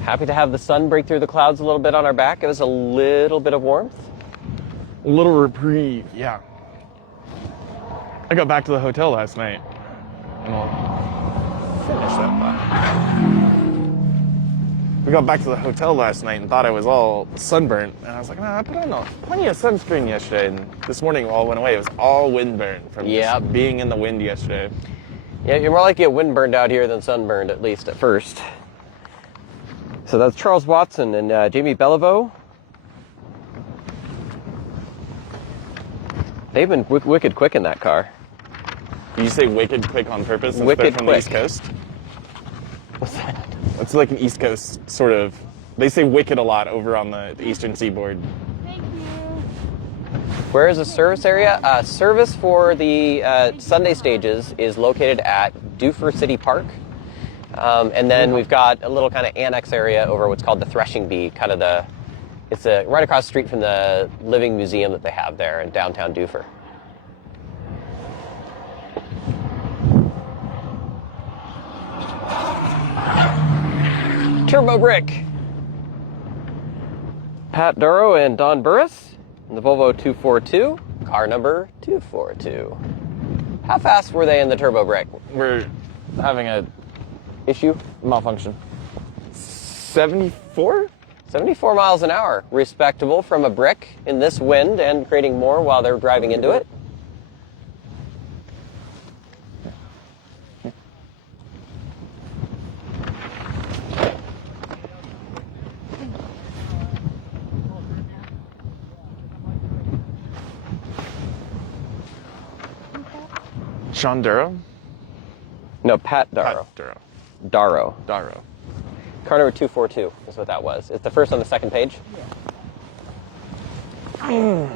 Happy to have the sun break through the clouds a little bit on our back. Give us a little bit of warmth. A little reprieve, yeah. I got back to the hotel last night, and I'll finish that we got back to the hotel last night and thought I was all sunburnt. And I was like, no, I put on plenty of sunscreen yesterday. And this morning it all went away. It was all windburn from just being in the wind yesterday. Yeah, you're more likely to get windburned out here than sunburned, at least at first. So that's Charles Watson and Jamie Beliveau. They've been wicked quick in that car. Did you say wicked quick on purpose since Wicked they're from quick. the East Coast? What's that? It's like an East Coast sort of. They say wicked a lot over on the Eastern Seaboard. Thank you. Where is the service area? Service for the Sunday stages is located at Duffer City Park. And then we've got a little kind of annex area over what's called the Threshing Bee, kind of it's right across the street from the Living Museum that they have there in downtown Duffer. Turbo Brick. Pat Duro and Don Burris in the Volvo 242, car number 242. How fast were they in the Turbo Brick? We're having a Issue? malfunction. 74? 74 miles an hour. Respectable from a brick in this wind and creating more while they're driving into it. Sean Duro? No, Pat Daro. Pat Duro. Daro. Daro. Car number 242 is what that was. It's the first on the second page. Trying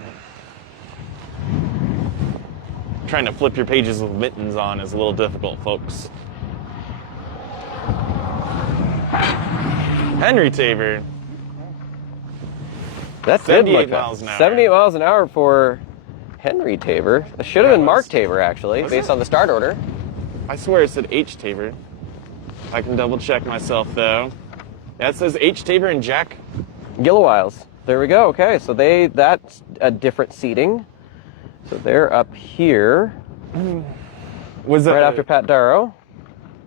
to flip your pages with mittens on is a little difficult, folks. Henry Tabor. That's 78 miles an hour. 78 miles an hour for Henry Tabor. It should have been Mark Tabor, actually, based on the start order. I swear it said H Tabor. I can double check myself though. Yeah, it says H Tabor and Jack. Gilliwiles. There we go. Okay, so that's a different seating. So they're up here, Was that right after Pat Darrow.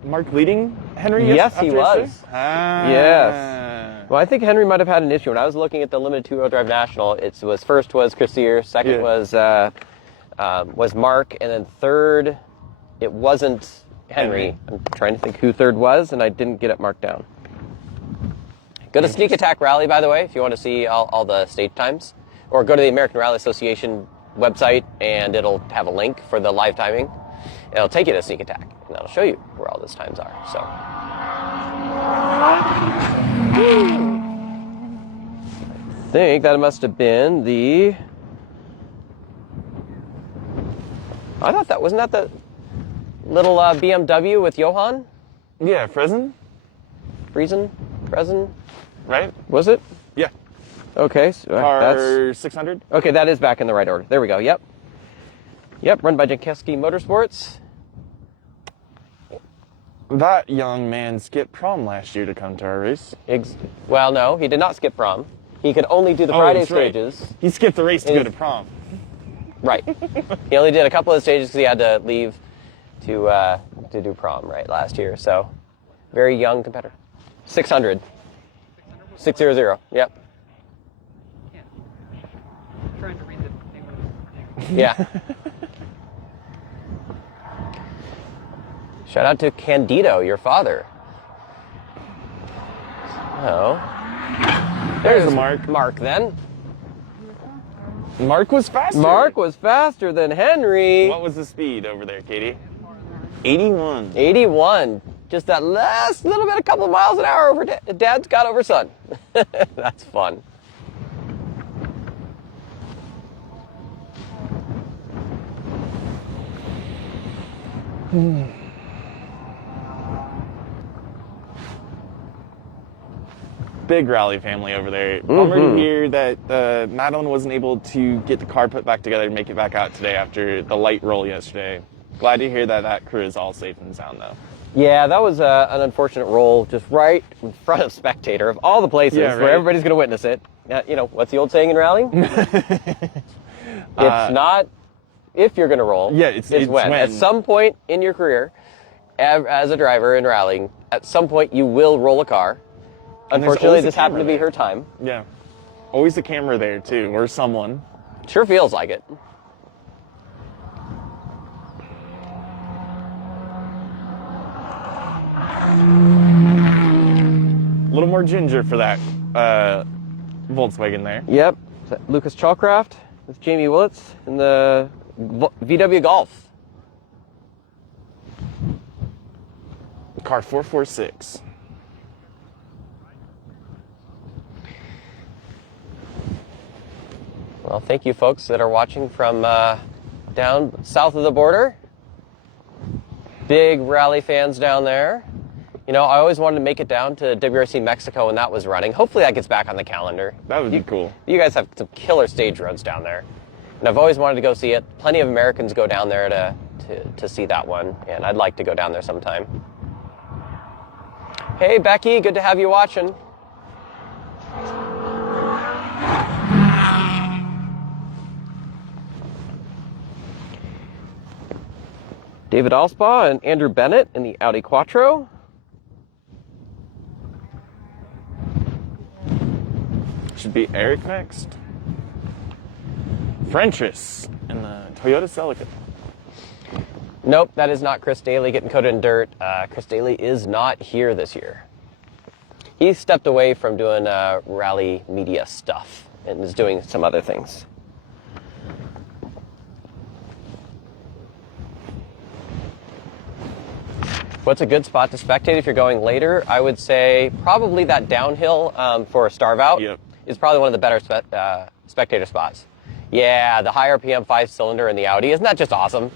Mark leading Henry? Yes, he after was. yesterday? Ah. Yes. Well, I think Henry might have had an issue. When I was looking at the limited two-wheel drive national, it was first was Christier, second was Mark, and then third, it wasn't Henry. I'm trying to think who third was, and I didn't get it marked down. Go to Sneak Attack Rally, by the way, if you want to see all the stage times, or go to the American Rally Association website, and it'll have a link for the live timing. It'll take you to Sneak Attack, and that'll show you where all those times are. So. I think that must have been the... I thought that, wasn't that the little BMW with Johan? Yeah, Friesen, Fresen? right? Was it? Yeah. Okay, so Car 600. okay, that is back in the right order. There we go, yep. Yep, run by Jankowski Motorsports. That young man skipped prom last year to come to our race. Well, no, he did not skip prom. He could only do the Friday that's right. stages. He skipped the race to go to prom. Right. He only did a couple of stages because he had to leave to do prom, right, last year. So, very young competitor. 600. 600, yep. Yeah. I'm trying to read the name of the Yeah. Shout out to Candido, your father. So, There's the Mark. Mark then. Mark was faster. Mark was faster than Henry. What was the speed over there, Katie? 81. 81. Just that last little bit, a couple of miles an hour over Dad's got over son. That's fun. Big rally family over there. Bummer to hear that Madeline wasn't able to get the car put back together and make it back out today after the light roll yesterday. Glad to hear that crew is all safe and sound though. Yeah, that was an unfortunate roll just right in front of Spectator, of all the places where everybody's going to witness it. You know, what's the old saying in rallying? It's not if you're going to roll. Yeah, it's when. At some point in your career, as a driver in rallying, at some point you will roll a car. And there's Unfortunately, always a this happened to camera be there. her time. Yeah. Always a camera there, too, or someone. Sure feels like it. A little more ginger for that Volkswagen there. Yep. Lucas Chalcraft with Jamie Willits in the VW Golf. Car 446. Well, thank you folks that are watching from down south of the border. Big rally fans down there. You know, I always wanted to make it down to WRC Mexico when that was running. Hopefully that gets back on the calendar. That would be cool. You guys have some killer stage roads down there. And I've always wanted to go see it. Plenty of Americans go down there to see that one. And I'd like to go down there sometime. Hey, Becky, good to have you watching. David Alspaugh and Andrew Bennett in the Audi Quattro. Should be Eric next. Frentress in the Toyota Celica. Nope, that is not Chris Daly getting coated in dirt. Chris Daly is not here this year. He stepped away from doing rally media stuff and is doing some other things. What's a good spot to spectate if you're going later? I would say probably that downhill for a starve out is probably one of the better spectator spots. Yeah, the high RPM 5-cylinder in the Audi. Isn't that just awesome?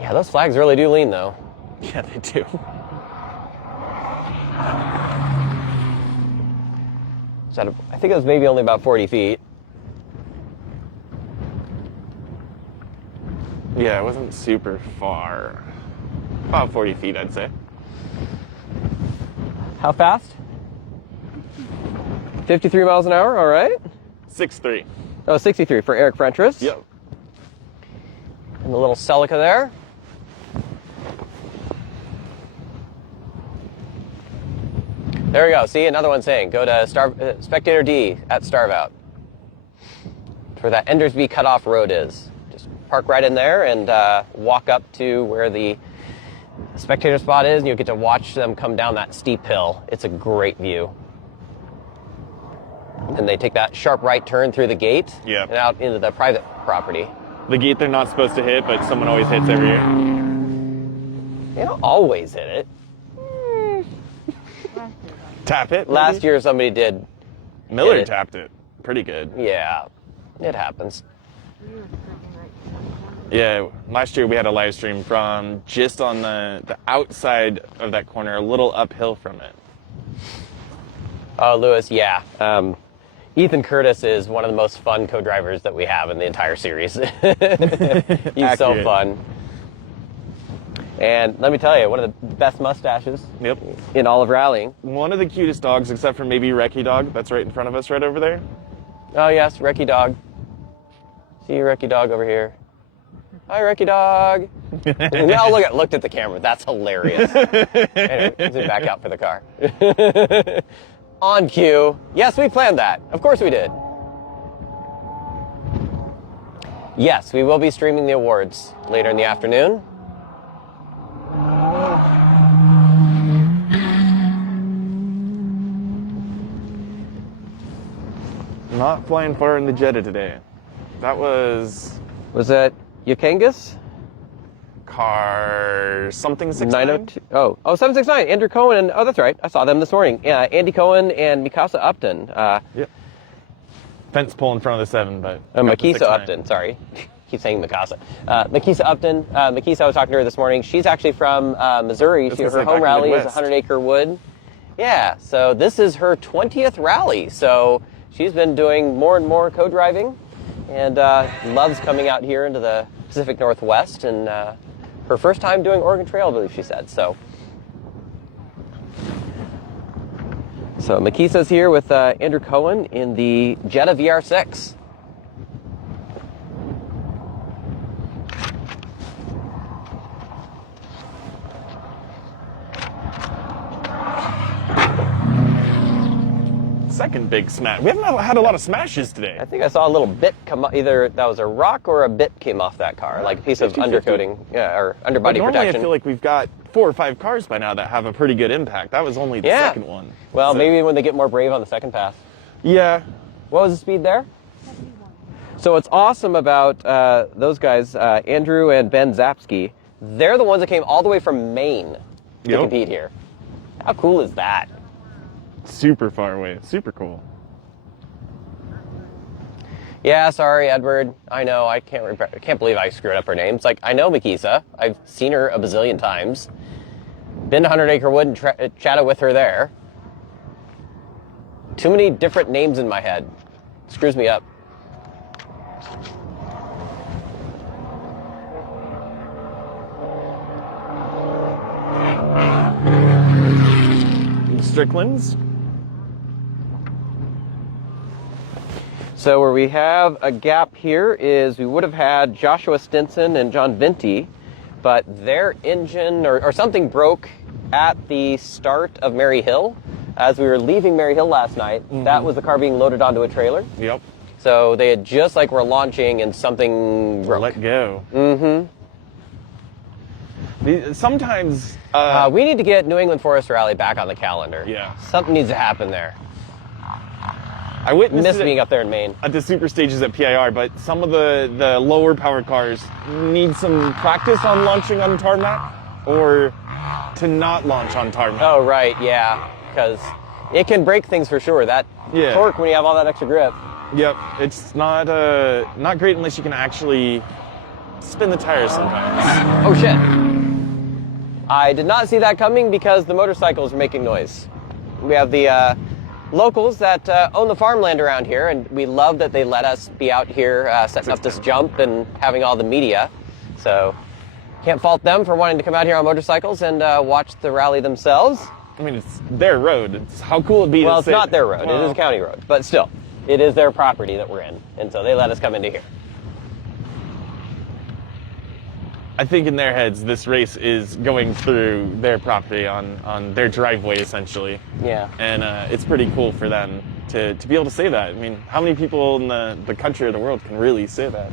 Yeah, those flags really do lean, though. Yeah, they do. I think it was maybe only about 40 feet. Yeah, it wasn't super far. About 40 feet, I'd say. How fast? 53 miles an hour, all right. 6'3". Oh, 63 for Eric Frentress. Yep. And the little Celica there. There we go. See, another one saying, go to Spectator D at Starve Out. That's where that Endersby cutoff road is. Just park right in there and walk up to where the spectator spot is, and you'll get to watch them come down that steep hill. It's a great view. And they take that sharp right turn through the gate and out into the private property. The gate they're not supposed to hit, but someone always hits every year. They don't always hit it. Tap it? Last year somebody did. Miller tapped it. Pretty good. Yeah, it happens. Yeah, last year we had a live stream from just on the outside of that corner, a little uphill from it. Oh, Lewis, yeah. Ethan Curtis is one of the most fun co-drivers that we have in the entire series. He's so fun. And let me tell you, one of the best mustaches in all of rallying. One of the cutest dogs, except for maybe Recce Dog, that's right in front of us right over there. Oh, yes, Recce Dog. See you, Recce Dog, over here. Hi, Recce Dog. Now looked at the camera. That's hilarious. Anyway, zoom back out for the car. On cue. Yes, we planned that. Of course we did. Yes, we will be streaming the awards later in the afternoon. Not flying far in the Jetta today. That was... Was that Yokangas? Car something 69? Oh, 769. Andrew Cohen and, oh, that's right. I saw them this morning. Yeah, Andy Cohen and Mikasa Upton. Yep. Fence pole in front of the 7, but... Makisa Upton, sorry. Keep saying Mikasa. Makisa Upton. Makisa, I was talking to her this morning. She's actually from Missouri. Her home rally is 100 Acre Wood. Yeah, so this is her 20th rally. So she's been doing more and more co-driving and loves coming out here into the Pacific Northwest. And her first time doing Oregon Trail, I believe she said. So Makisa's here with Andrew Cohen in the Jetta VR6. second big smash. We haven't had a lot of smashes today. I think I saw a little bit come up. Either that was a rock or a bit came off that car, like a piece of 50-50. undercoating, or But underbody normally protection. I feel like we've got 4 or 5 cars by now that have a pretty good impact. That was only the second one. Well, So- maybe when they get more brave on the second pass. Yeah. What was the speed there? 71. So what's awesome about those guys, Andrew and Ben Zapsky, they're the ones that came all the way from Maine to Yep. compete here. How cool is that? Super far away. Super cool. Yeah, sorry, Edward. I know. I can't believe I screwed up her name. It's like, I know Makisa. I've seen her a bazillion times. Been to 100 Acre Wood and chatted with her there. Too many different names in my head. Screws me up. Strickland's. So where we have a gap here is we would have had Joshua Stinson and John Vinty, but their engine or something broke at the start of Mary Hill. As we were leaving Mary Hill last night, that was the car being loaded onto a trailer. Yep. So they had just were launching and something broke. Let go. Sometimes. We need to get New England Forest Rally back on the calendar. Yeah. Something needs to happen there. I witnessed Miss it being up there in Maine. at the super stages at PIR, but some of the lower power cars need some practice on launching on tarmac or to not launch on tarmac. Oh, right, yeah. Because it can break things for sure. That Yeah. torque when you have all that extra grip. Yep, it's not great unless you can actually spin the tires sometimes. Oh, shit. I did not see that coming because the motorcycles are making noise. We have the locals that own the farmland around here, and we love that they let us be out here setting up this jump and having all the media. So can't fault them for wanting to come out here on motorcycles and watch the rally themselves. I mean, it's their road. It's how cool it'd be Well, to it's sit- not their road. It is Well, a county road. But still, it is their property that we're in. And so they let us come into here. I think in their heads, this race is going through their property on their driveway, essentially. Yeah. And it's pretty cool for them to be able to say that. I mean, how many people in the country or the world can really say that?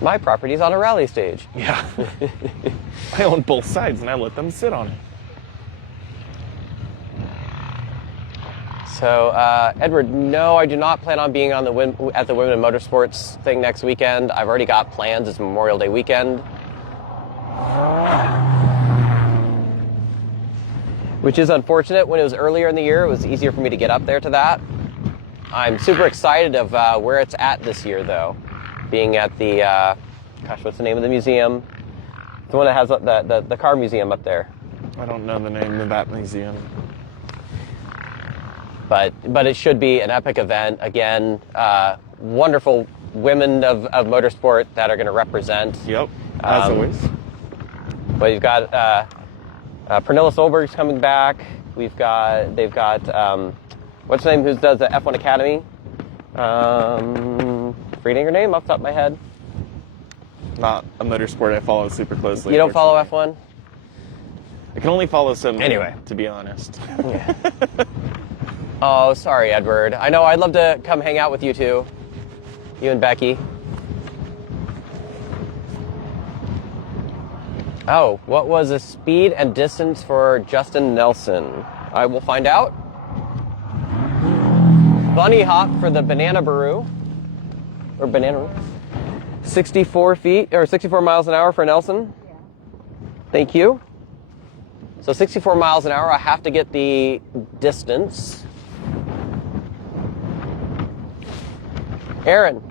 My property's on a rally stage. Yeah. I own both sides and I let them sit on it. So, Edward, no, I do not plan on being on at the Women in Motorsports thing next weekend. I've already got plans. It's Memorial Day weekend. Which is unfortunate. When it was earlier in the year, it was easier for me to get up there to that. I'm super excited of where it's at this year, though. Being at the, gosh, what's the name of the museum? The one that has the car museum up there. I don't know the name of that museum. But it should be an epic event. Again, wonderful women of motorsport that are going to represent. Yep, as always. But you've got Pernilla Solberg's coming back. They've got what's her name? Who does the F1 Academy? Reading her name off the top of my head. Not a motorsport I follow super closely. You don't follow F1? I can only follow some. Anyway. To be honest. Oh, sorry, Edward. I know I'd love to come hang out with you two. You and Becky. Oh, what was the speed and distance for Justin Nelson? I will find out. Bunny hop for the Banana Baroo. Or Banana 64 feet, or 64 miles an hour for Nelson. Yeah. Thank you. So 64 miles an hour, I have to get the distance. Aaron.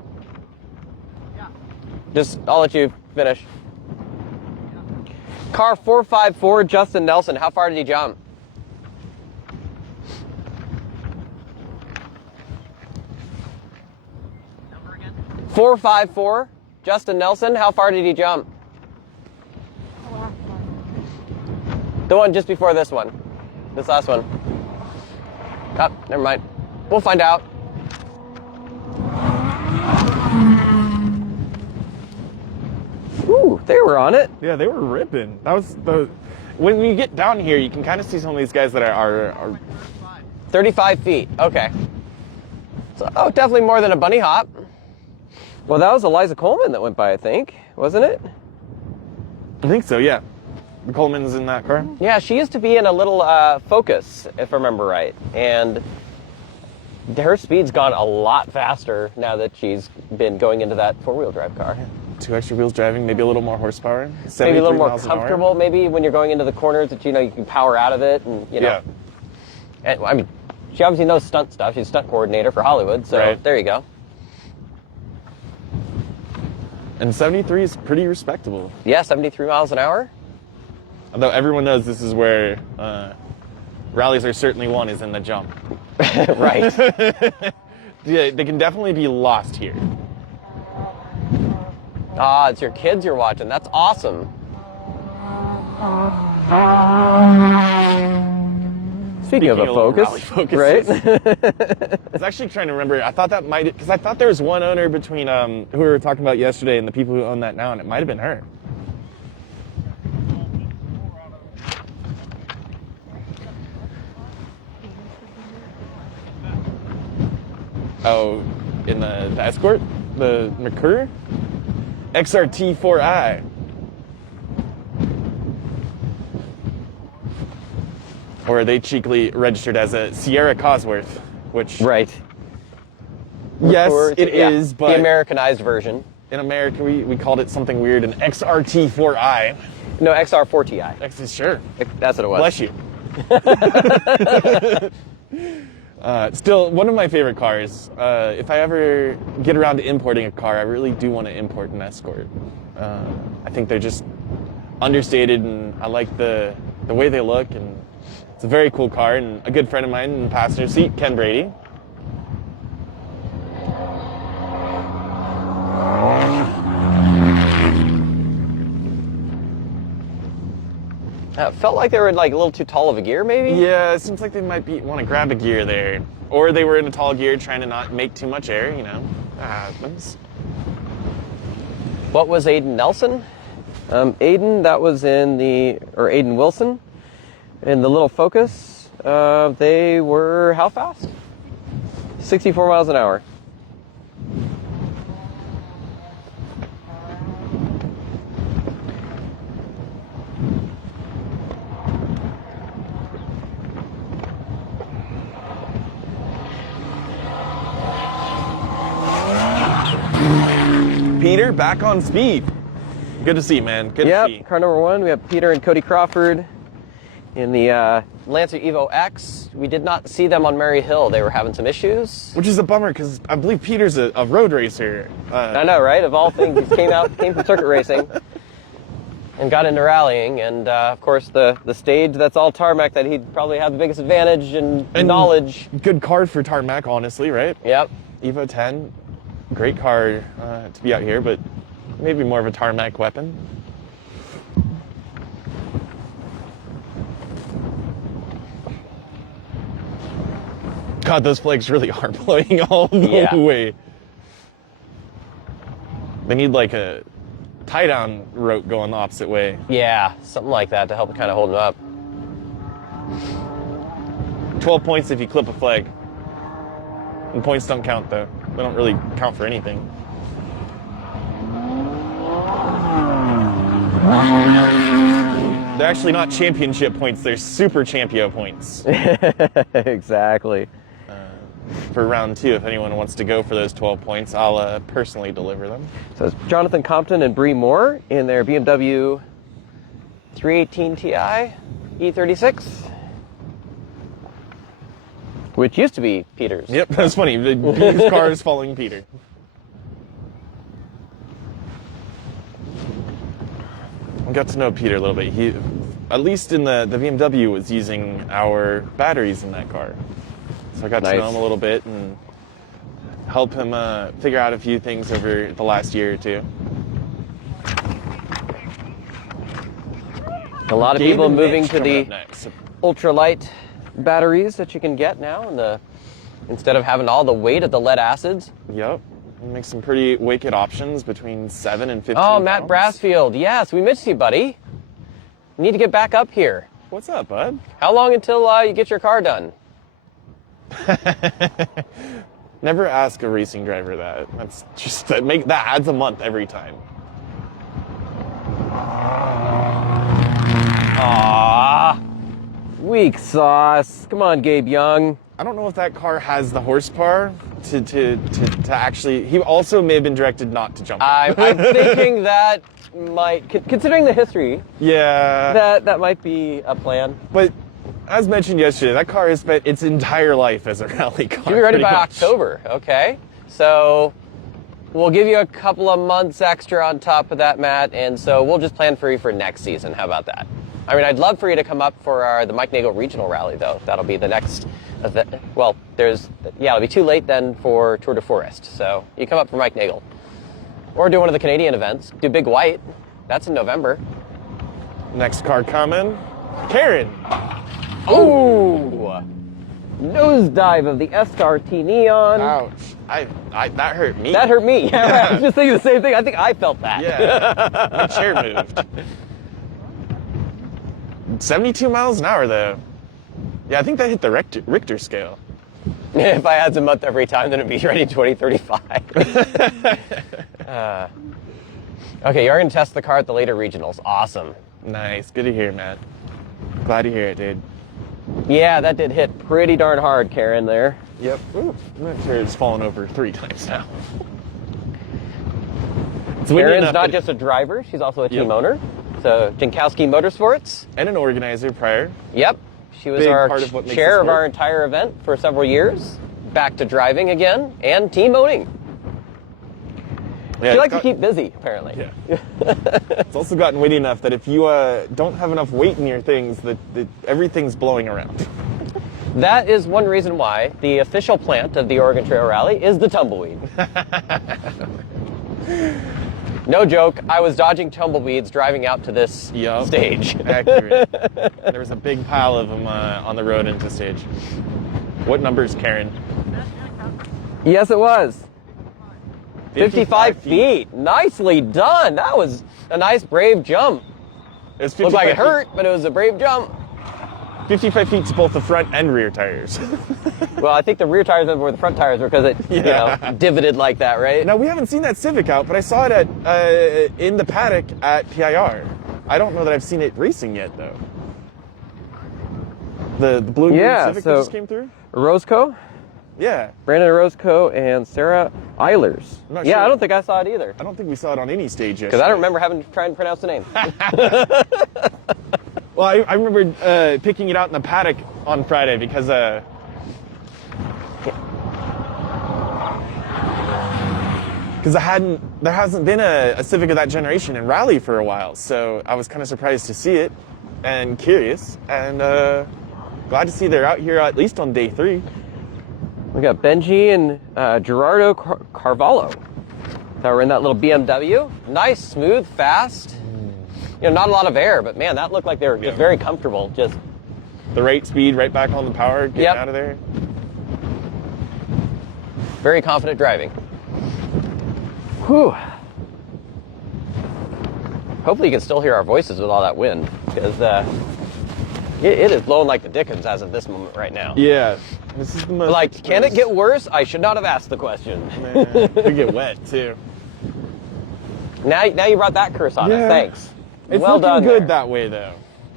Yeah. I'll let you finish. Car 454, Justin Nelson. How far did he jump? Number again? 454, Justin Nelson. How far did he jump? The one just before this one. This last one. Oh, never mind. We'll find out. Ooh, they were on it. Yeah, they were ripping. That was the. When you get down here, you can kind of see some of these guys that are 35 feet. Okay. So, oh, definitely more than a bunny hop. Well, that was Eliza Coleman that went by, I think, wasn't it? I think so, yeah. Coleman's in that car? Yeah, she used to be in a little Focus, if I remember right. And her speed's gone a lot faster now that she's been going into that four-wheel drive car. Yeah. 2 extra wheels driving, maybe a little more horsepower. Maybe a little more miles an hour. comfortable, maybe when you're going into the corners that you know you can power out of it, and you know. Yeah. And, I mean, she obviously knows stunt stuff. She's a stunt coordinator for Hollywood, so Right. there you go. And 73 is pretty respectable. Yeah, 73 miles an hour. Although everyone knows this is where rallies are certainly won, is in the jump. Right. Yeah, they can definitely be lost here. Ah, it's your kids you're watching. That's awesome. Speaking of a Focus, rally Focuses. right? I was actually trying to remember. I thought that might, because I thought there was one owner between who we were talking about yesterday and the people who own that now, and it might have been her. Oh, in the Escort, the Mercure XRT4i. Or are they cheekily registered as a Sierra Cosworth, which Right. yes, Or- it yeah, is, but the Americanized version. in America we called it something weird, an XRT4i. No, XR4TI. Sure. That's what it was. Bless you. Still, one of my favorite cars. If I ever get around to importing a car, I really do want to import an Escort. I think they're just understated, and I like the way they look, and it's a very cool car. And a good friend of mine in the passenger seat, Ken Brady. Felt like they were in like a little too tall of a gear, maybe? Yeah, it seems like they might want to grab a gear there. Or they were in a tall gear trying to not make too much air, you know. That happens. What was Aiden Nelson? Aiden, that was Aiden Wilson in the little Focus. They were how fast? 64 miles an hour. Peter, back on speed. Good to see you, man. Good to see you. Yep, car number one. We have Peter and Cody Crawford in the Lancer Evo X. We did not see them on Mary Hill. They were having some issues. Which is a bummer, because I believe Peter's a road racer. I know, right? Of all things, he came from circuit racing and got into rallying. And, of course, the stage that's all tarmac that he'd probably have the biggest advantage and knowledge. Good card for tarmac, honestly, right? Yep. Evo 10, great car to be out here, but maybe more of a tarmac weapon. God, those flags really are blowing all the way. They need like a tie-down rope going the opposite way. Yeah, something like that to help kind of hold him up. 12 points if you clip a flag. And points don't count, though. They don't really count for anything. They're actually not championship points, they're super champio points. Exactly. For round 2, if anyone wants to go for those 12 points, I'll personally deliver them. So it's Jonathan Compton and Bree Moore in their BMW 318 Ti E36, which used to be Peter's. Yep, that's funny. His car is following Peter. I got to know Peter a little bit. He, at least in the BMW, was using our batteries in that car. So I got to know him a little bit and help him figure out a few things over the last year or two. A lot of people moving to the next. ultralight batteries that you can get now, and instead of having all the weight of the lead acids. Yep. Make some pretty wicked options between 7 and 15 Oh, Matt pounds. Brassfield. Yes, we missed you, buddy. You need to get back up here. What's up, bud? How long until you get your car done? Never ask a racing driver that. That's just that adds a month every time. Aww. Weak sauce. Come on, Gabe Young. I don't know if that car has the horsepower to actually. He also may have been directed not to jump. I'm thinking that might, considering the history, Yeah. that might be a plan. But as mentioned yesterday, that car has spent its entire life as a rally car. Should be ready pretty by much. October. Okay. So we'll give you a couple of months extra on top of that, Matt, and so we'll just plan for you for next season. How about that? I mean, I'd love for you to come up for the Mike Nagel Regional Rally, though. That'll be the next event. Well, it'll be too late then for Tour de Forest. So you come up for Mike Nagel. Or do one of the Canadian events. Do Big White. That's in November. Next car coming. Karen. Oh! Nosedive of the SRT Neon. Ouch. That hurt me. That hurt me. Yeah, right. I was just thinking the same thing. I think I felt that. Yeah. My chair moved. 72 miles an hour, though. Yeah, I think that hit the Richter scale. If I had a month every time, then it'd be ready in 2035. Okay, you're going to test the car at the later regionals. Awesome. Nice. Good to hear, Matt. Glad to hear it, dude. Yeah, that did hit pretty darn hard, Karen, there. Yep. Ooh, my chair's fallen over 3 times now. It's windy Karen's enough not that- just a driver, she's also a team Yep. owner. So, Jankowski Motorsports. And an organizer prior. Yep. She was Big our part of what makes chair this of work. our entire event for several years. Back to driving again and team owning. Yeah, She likes to keep busy, apparently. Yeah. It's also gotten windy enough that if you don't have enough weight in your things, that everything's blowing around. That is one reason why the official plant of the Oregon Trail Rally is the tumbleweed. No joke, I was dodging tumbleweeds driving out to this Yup. stage. Accurate. There was a big pile of them on the road into stage. What number is Karen? Yes, it was. 55 feet. Nicely done. That was a nice, brave jump. It's Looked like it 55 feet. hurt, but it was a brave jump. 55 feet to both the front and rear tires. Well, I think the rear tires were the front tires because it divoted like that, right? Now, we haven't seen that Civic out, but I saw it in the paddock at PIR. I don't know that I've seen it racing yet, though. The blue and green Civic that just came through? Roscoe, Yeah. Brandon Roscoe, and Sarah Eilers. I'm not Yeah, sure. I don't think I saw it either. I don't think we saw it on any stage yet. Because I don't remember having to try and pronounce the name. Well, I remember picking it out in the paddock on Friday because there hasn't been a Civic of that generation in rally for a while, so I was kind of surprised to see it and curious, and glad to see they're out here at least on day 3. We got Benji and Gerardo Carvalho that were in that little BMW. Nice, smooth, fast. You know, not a lot of air, but man, that looked like they were just very comfortable. Just The right speed, right back on the power, getting out of there. very confident driving. Whew. Hopefully you can still hear our voices with all that wind, because it is blowing like the dickens as of this moment right now. Yeah. This is the most Like, can it get worse? I should not have asked the question. Man, it could get wet, too. Now you brought that curse on us. Thanks. It's Well looking done good there. that way, though.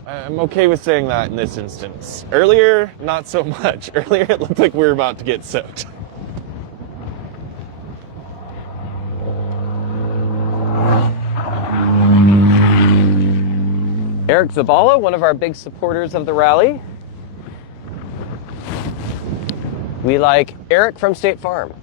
I'm okay with saying that in this instance. Earlier, not so much. Earlier, it looked like we were about to get soaked. Eric Zabala, one of our big supporters of the rally. We like Eric from State Farm.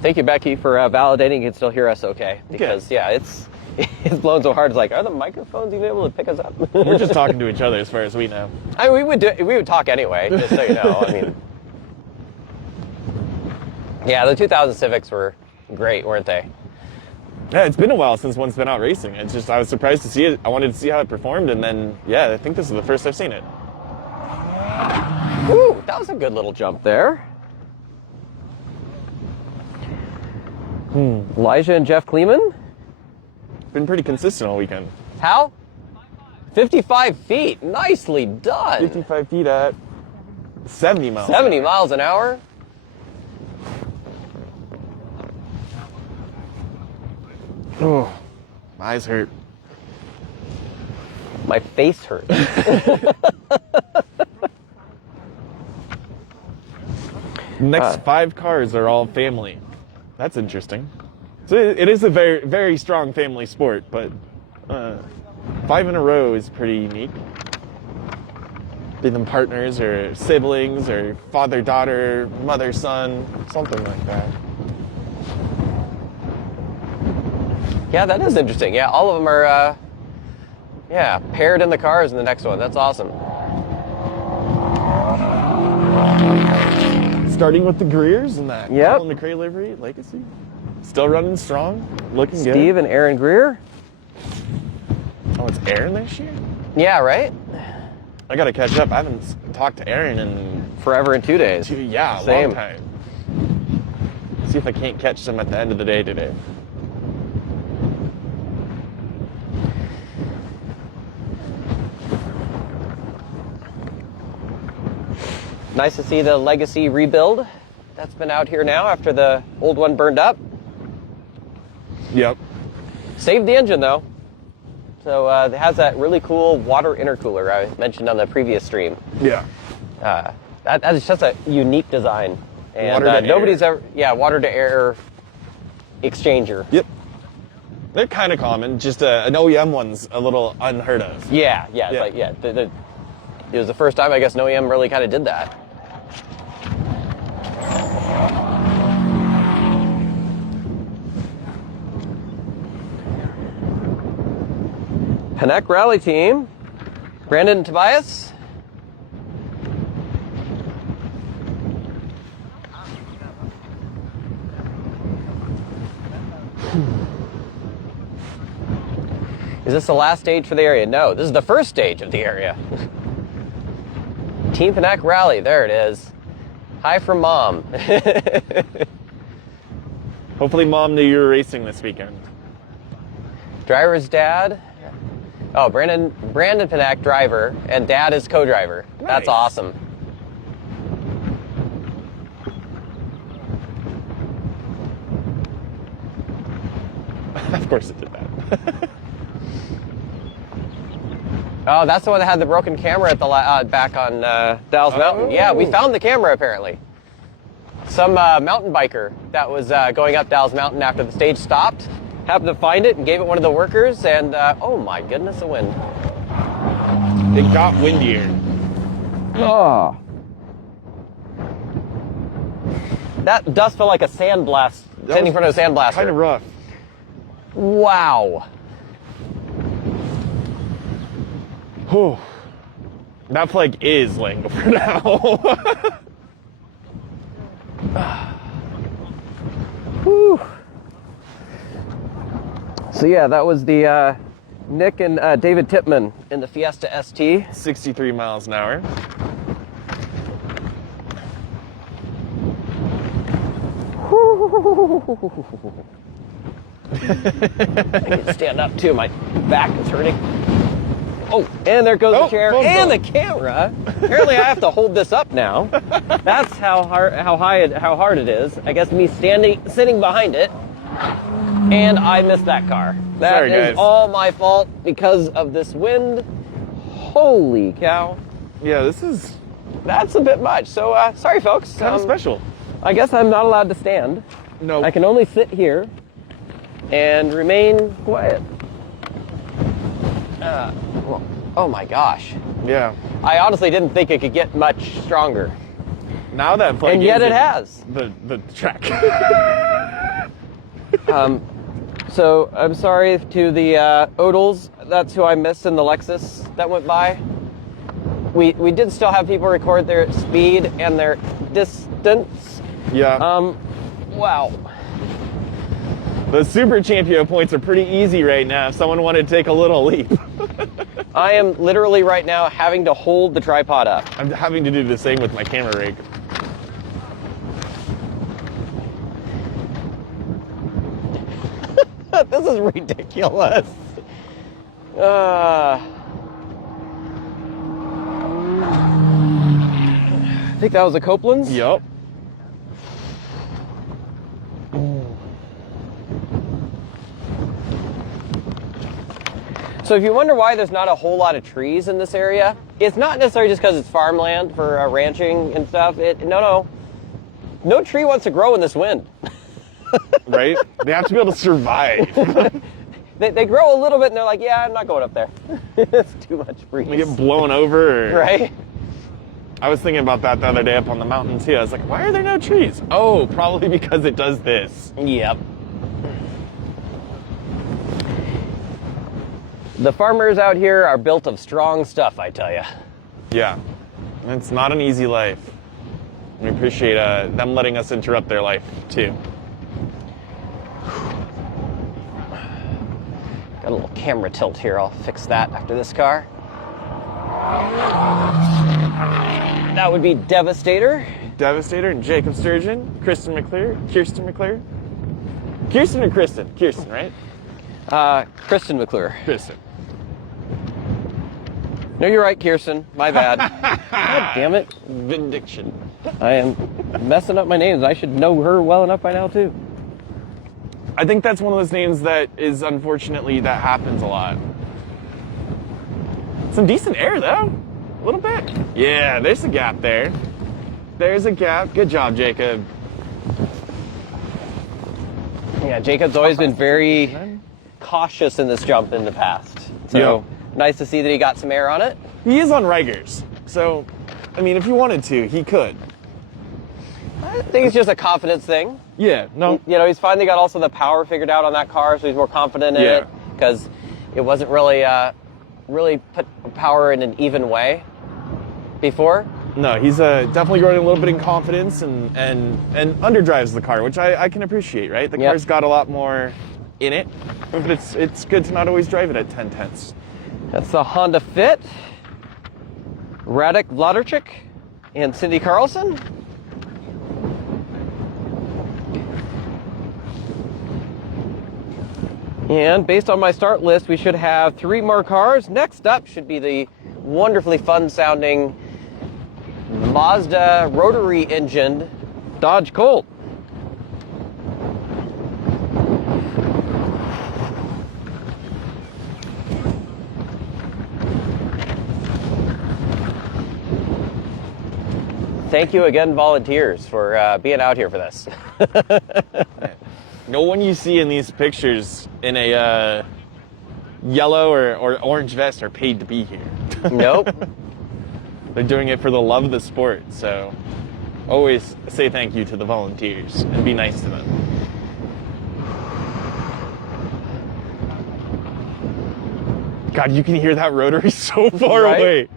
Thank you, Becky, for validating you can still hear us okay. Because, yeah, it's blown so hard. It's like, are the microphones even able to pick us up? We're just talking to each other as far as we know. I mean, we would talk anyway, just so you know. I mean, yeah, the 2000 Civics were great, weren't they? Yeah, it's been a while since one's been out racing. It's just, I was surprised to see it. I wanted to see how it performed, and then, yeah, I think this is the first I've seen it. Woo, that was a good little jump there. Elijah and Jeff Kleeman? Been pretty consistent all weekend. How? 55 feet. Nicely done. 55 feet at 70 miles. 70 miles an hour? Oh, my eyes hurt. My face hurts. Next 5 cars are all family. That's interesting. So it is a very, very strong family sport, but 5 in a row is pretty unique. Be them partners or siblings or father-daughter, mother-son, something like that. Yeah, that is interesting. Yeah, all of them are, paired in the cars in the next one. That's awesome. Starting with the Greers and that. Yep. And the Cray livery, Legacy. Still running strong, looking good. Steve and Aaron Greer? Oh, it's Aaron this year? Yeah, right? I gotta catch up. I haven't talked to Aaron in Forever in 2 days. a Same. long time. See if I can't catch them at the end of the day today. Nice to see the Legacy rebuild that's been out here now after the old one burned up. Yep. Saved the engine though. So it has that really cool water intercooler I mentioned on the previous stream. Yeah. That is just a unique design. And Water to nobody's air. ever, water to air exchanger. Yep. They're kind of common. Just an OEM one's a little unheard of. Yeah. It's like, it was the first time I guess an OEM really kind of did that. Panek Rally Team, Brandon and Tobias. Is this the last stage for the area? No, this is the first stage of the area. Team Panek Rally, there it is. Hi from Mom. Hopefully Mom knew you were racing this weekend. Driver's dad. Oh, Brandon Panek, driver, and dad is co-driver. Nice. That's awesome. Of course it did that. Oh, that's the one that had the broken camera at the back on Dalles Mountain. Yeah, we found the camera apparently. Some mountain biker that was going up Dalles Mountain after the stage stopped happened to find it and gave it one of the workers, and oh my goodness, the wind. It got windier. Oh. That dust felt like a sandblast, standing in front of a sandblaster. Kind of rough. Wow. Whew. That flag is laying over now. Whew. So yeah, that was the Nick and David Tipman in the Fiesta ST. 63 miles an hour. I can stand up too. My back is hurting. Oh, and there goes the chair and the camera. Apparently, I have to hold this up now. That's how hard it is. I guess me sitting behind it, and I missed that car. That is all my fault because of this wind. Holy cow! Yeah, That's a bit much. So sorry, folks. kind of special. I guess I'm not allowed to stand. No. I can only sit here and remain quiet. Oh my gosh. Yeah. I honestly didn't think it could get much stronger. Now that flag And yet is it has. The track. So I'm sorry to the Odals. That's who I missed in the Lexus that went by. We did still have people record their speed and their distance. Yeah. Wow. The Super Champion points are pretty easy right now if someone wanted to take a little leap. I am literally right now having to hold the tripod up. I'm having to do the same with my camera rig. This is ridiculous. I think that was a Copeland's. Yup. So if you wonder why there's not a whole lot of trees in this area, it's not necessarily just because it's farmland for ranching and stuff. No tree wants to grow in this wind. Right? They have to be able to survive. They grow a little bit and they're like, yeah, I'm not going up there. It's too much breeze. They get blown over. Right? I was thinking about that the other day up on the mountain too. I was like, why are there no trees? Oh, probably because it does this. Yep. The farmers out here are built of strong stuff, I tell you. Yeah. It's not an easy life. We appreciate them letting us interrupt their life too. Got a little camera tilt here. I'll fix that after this car. That would be Devastator. Devastator and Jacob Sturgeon, Kirsten McClure. Kirsten or Kristen? Kirsten, right? Kristen McClure. Kristen. No, you're right, Kirsten. My bad. God damn it. Vindication. I am messing up my names. I should know her well enough by now, too. I think that's one of those names that is, unfortunately, that happens a lot. Some decent air, though. A little bit. Yeah, there's a gap there. There's a gap. Good job, Jacob. Yeah, Jacob's always been very cautious in this jump in the past. So nice to see that he got some air on it. He is on Rigers. So, I mean, if he wanted to, he could. I think it's just a confidence thing. Yeah, no. You know, he's finally got also the power figured out on that car, so he's more confident in it because it wasn't really put power in an even way before. No, he's definitely growing a little bit in confidence and underdrives the car, which I can appreciate, right? The car's got a lot more in it, but it's good to not always drive it at 10/10. That's the Honda Fit, Radek Vladarchik, and Cindy Carlson. And based on my start list, we should have 3 more cars. Next up should be the wonderfully fun-sounding Mazda rotary-engined Dodge Colt. Thank you again, volunteers, for being out here for this. No one you see in these pictures in a yellow or orange vest are paid to be here. Nope. They're doing it for the love of the sport, so always say thank you to the volunteers and be nice to them. God, you can hear that rotary so far away.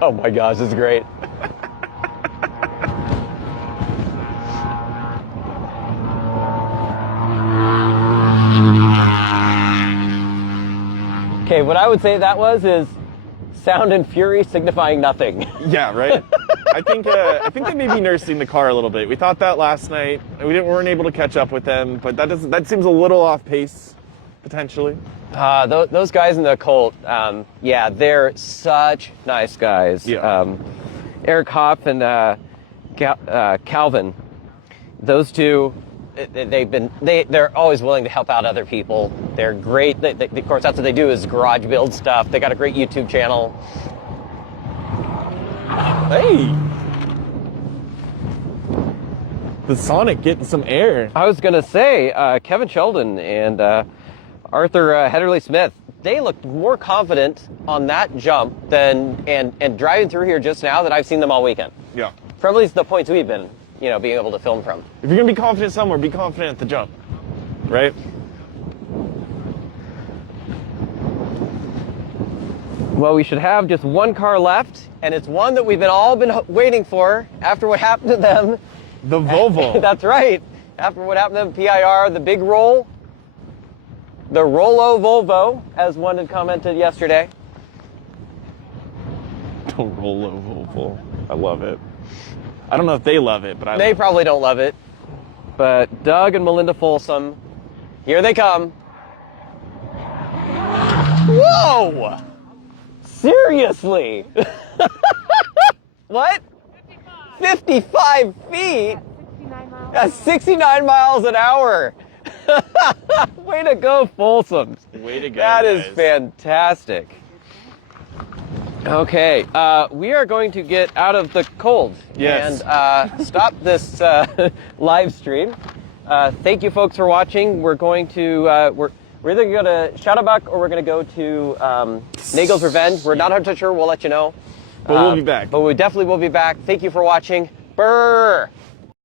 Oh my gosh, this is great. Okay, what I would say that is sound and fury signifying nothing. Yeah, right? I think they may be nursing the car a little bit. We thought that last night. We weren't able to catch up with them, but that seems a little off pace, potentially. Those guys in the Colt, yeah, they're such nice guys. Yeah. Eric Hoff and Calvin, those two, they're always willing to help out other people. They're great. Of course, that's what they do is garage build stuff. They got a great YouTube channel. Hey, the Sonic getting some air. I was gonna say Kevin Sheldon and Arthur Hedderly Smith. They looked more confident on that jump than and driving through here just now than I've seen them all weekend. Yeah. From at least the points we've been, being able to film from. If you're gonna be confident somewhere, be confident at the jump, right? Well, we should have just one car left, and it's one that we've all been waiting for after what happened to them. The Volvo. That's right. After what happened to them, PIR, the big roll. The Rollo Volvo, as one had commented yesterday. The Rollo Volvo. I love it. I don't know if they love it, but They probably don't love it. But Doug and Melinda Folsom, here they come. Whoa! Seriously? What? 55 feet? 69 miles. That's 69 miles an hour. Way to go, Folsom. Way to go, That is guys. fantastic. Okay, we are going to get out of the cold Yes. and stop this live stream. Thank you, folks, for watching. We're going to we're either going to Shadowbuck or we're going to go to Nagel's Revenge. We're not 100% sure. We'll let you know. But we'll be back. But we definitely will be back. Thank you for watching. Brr.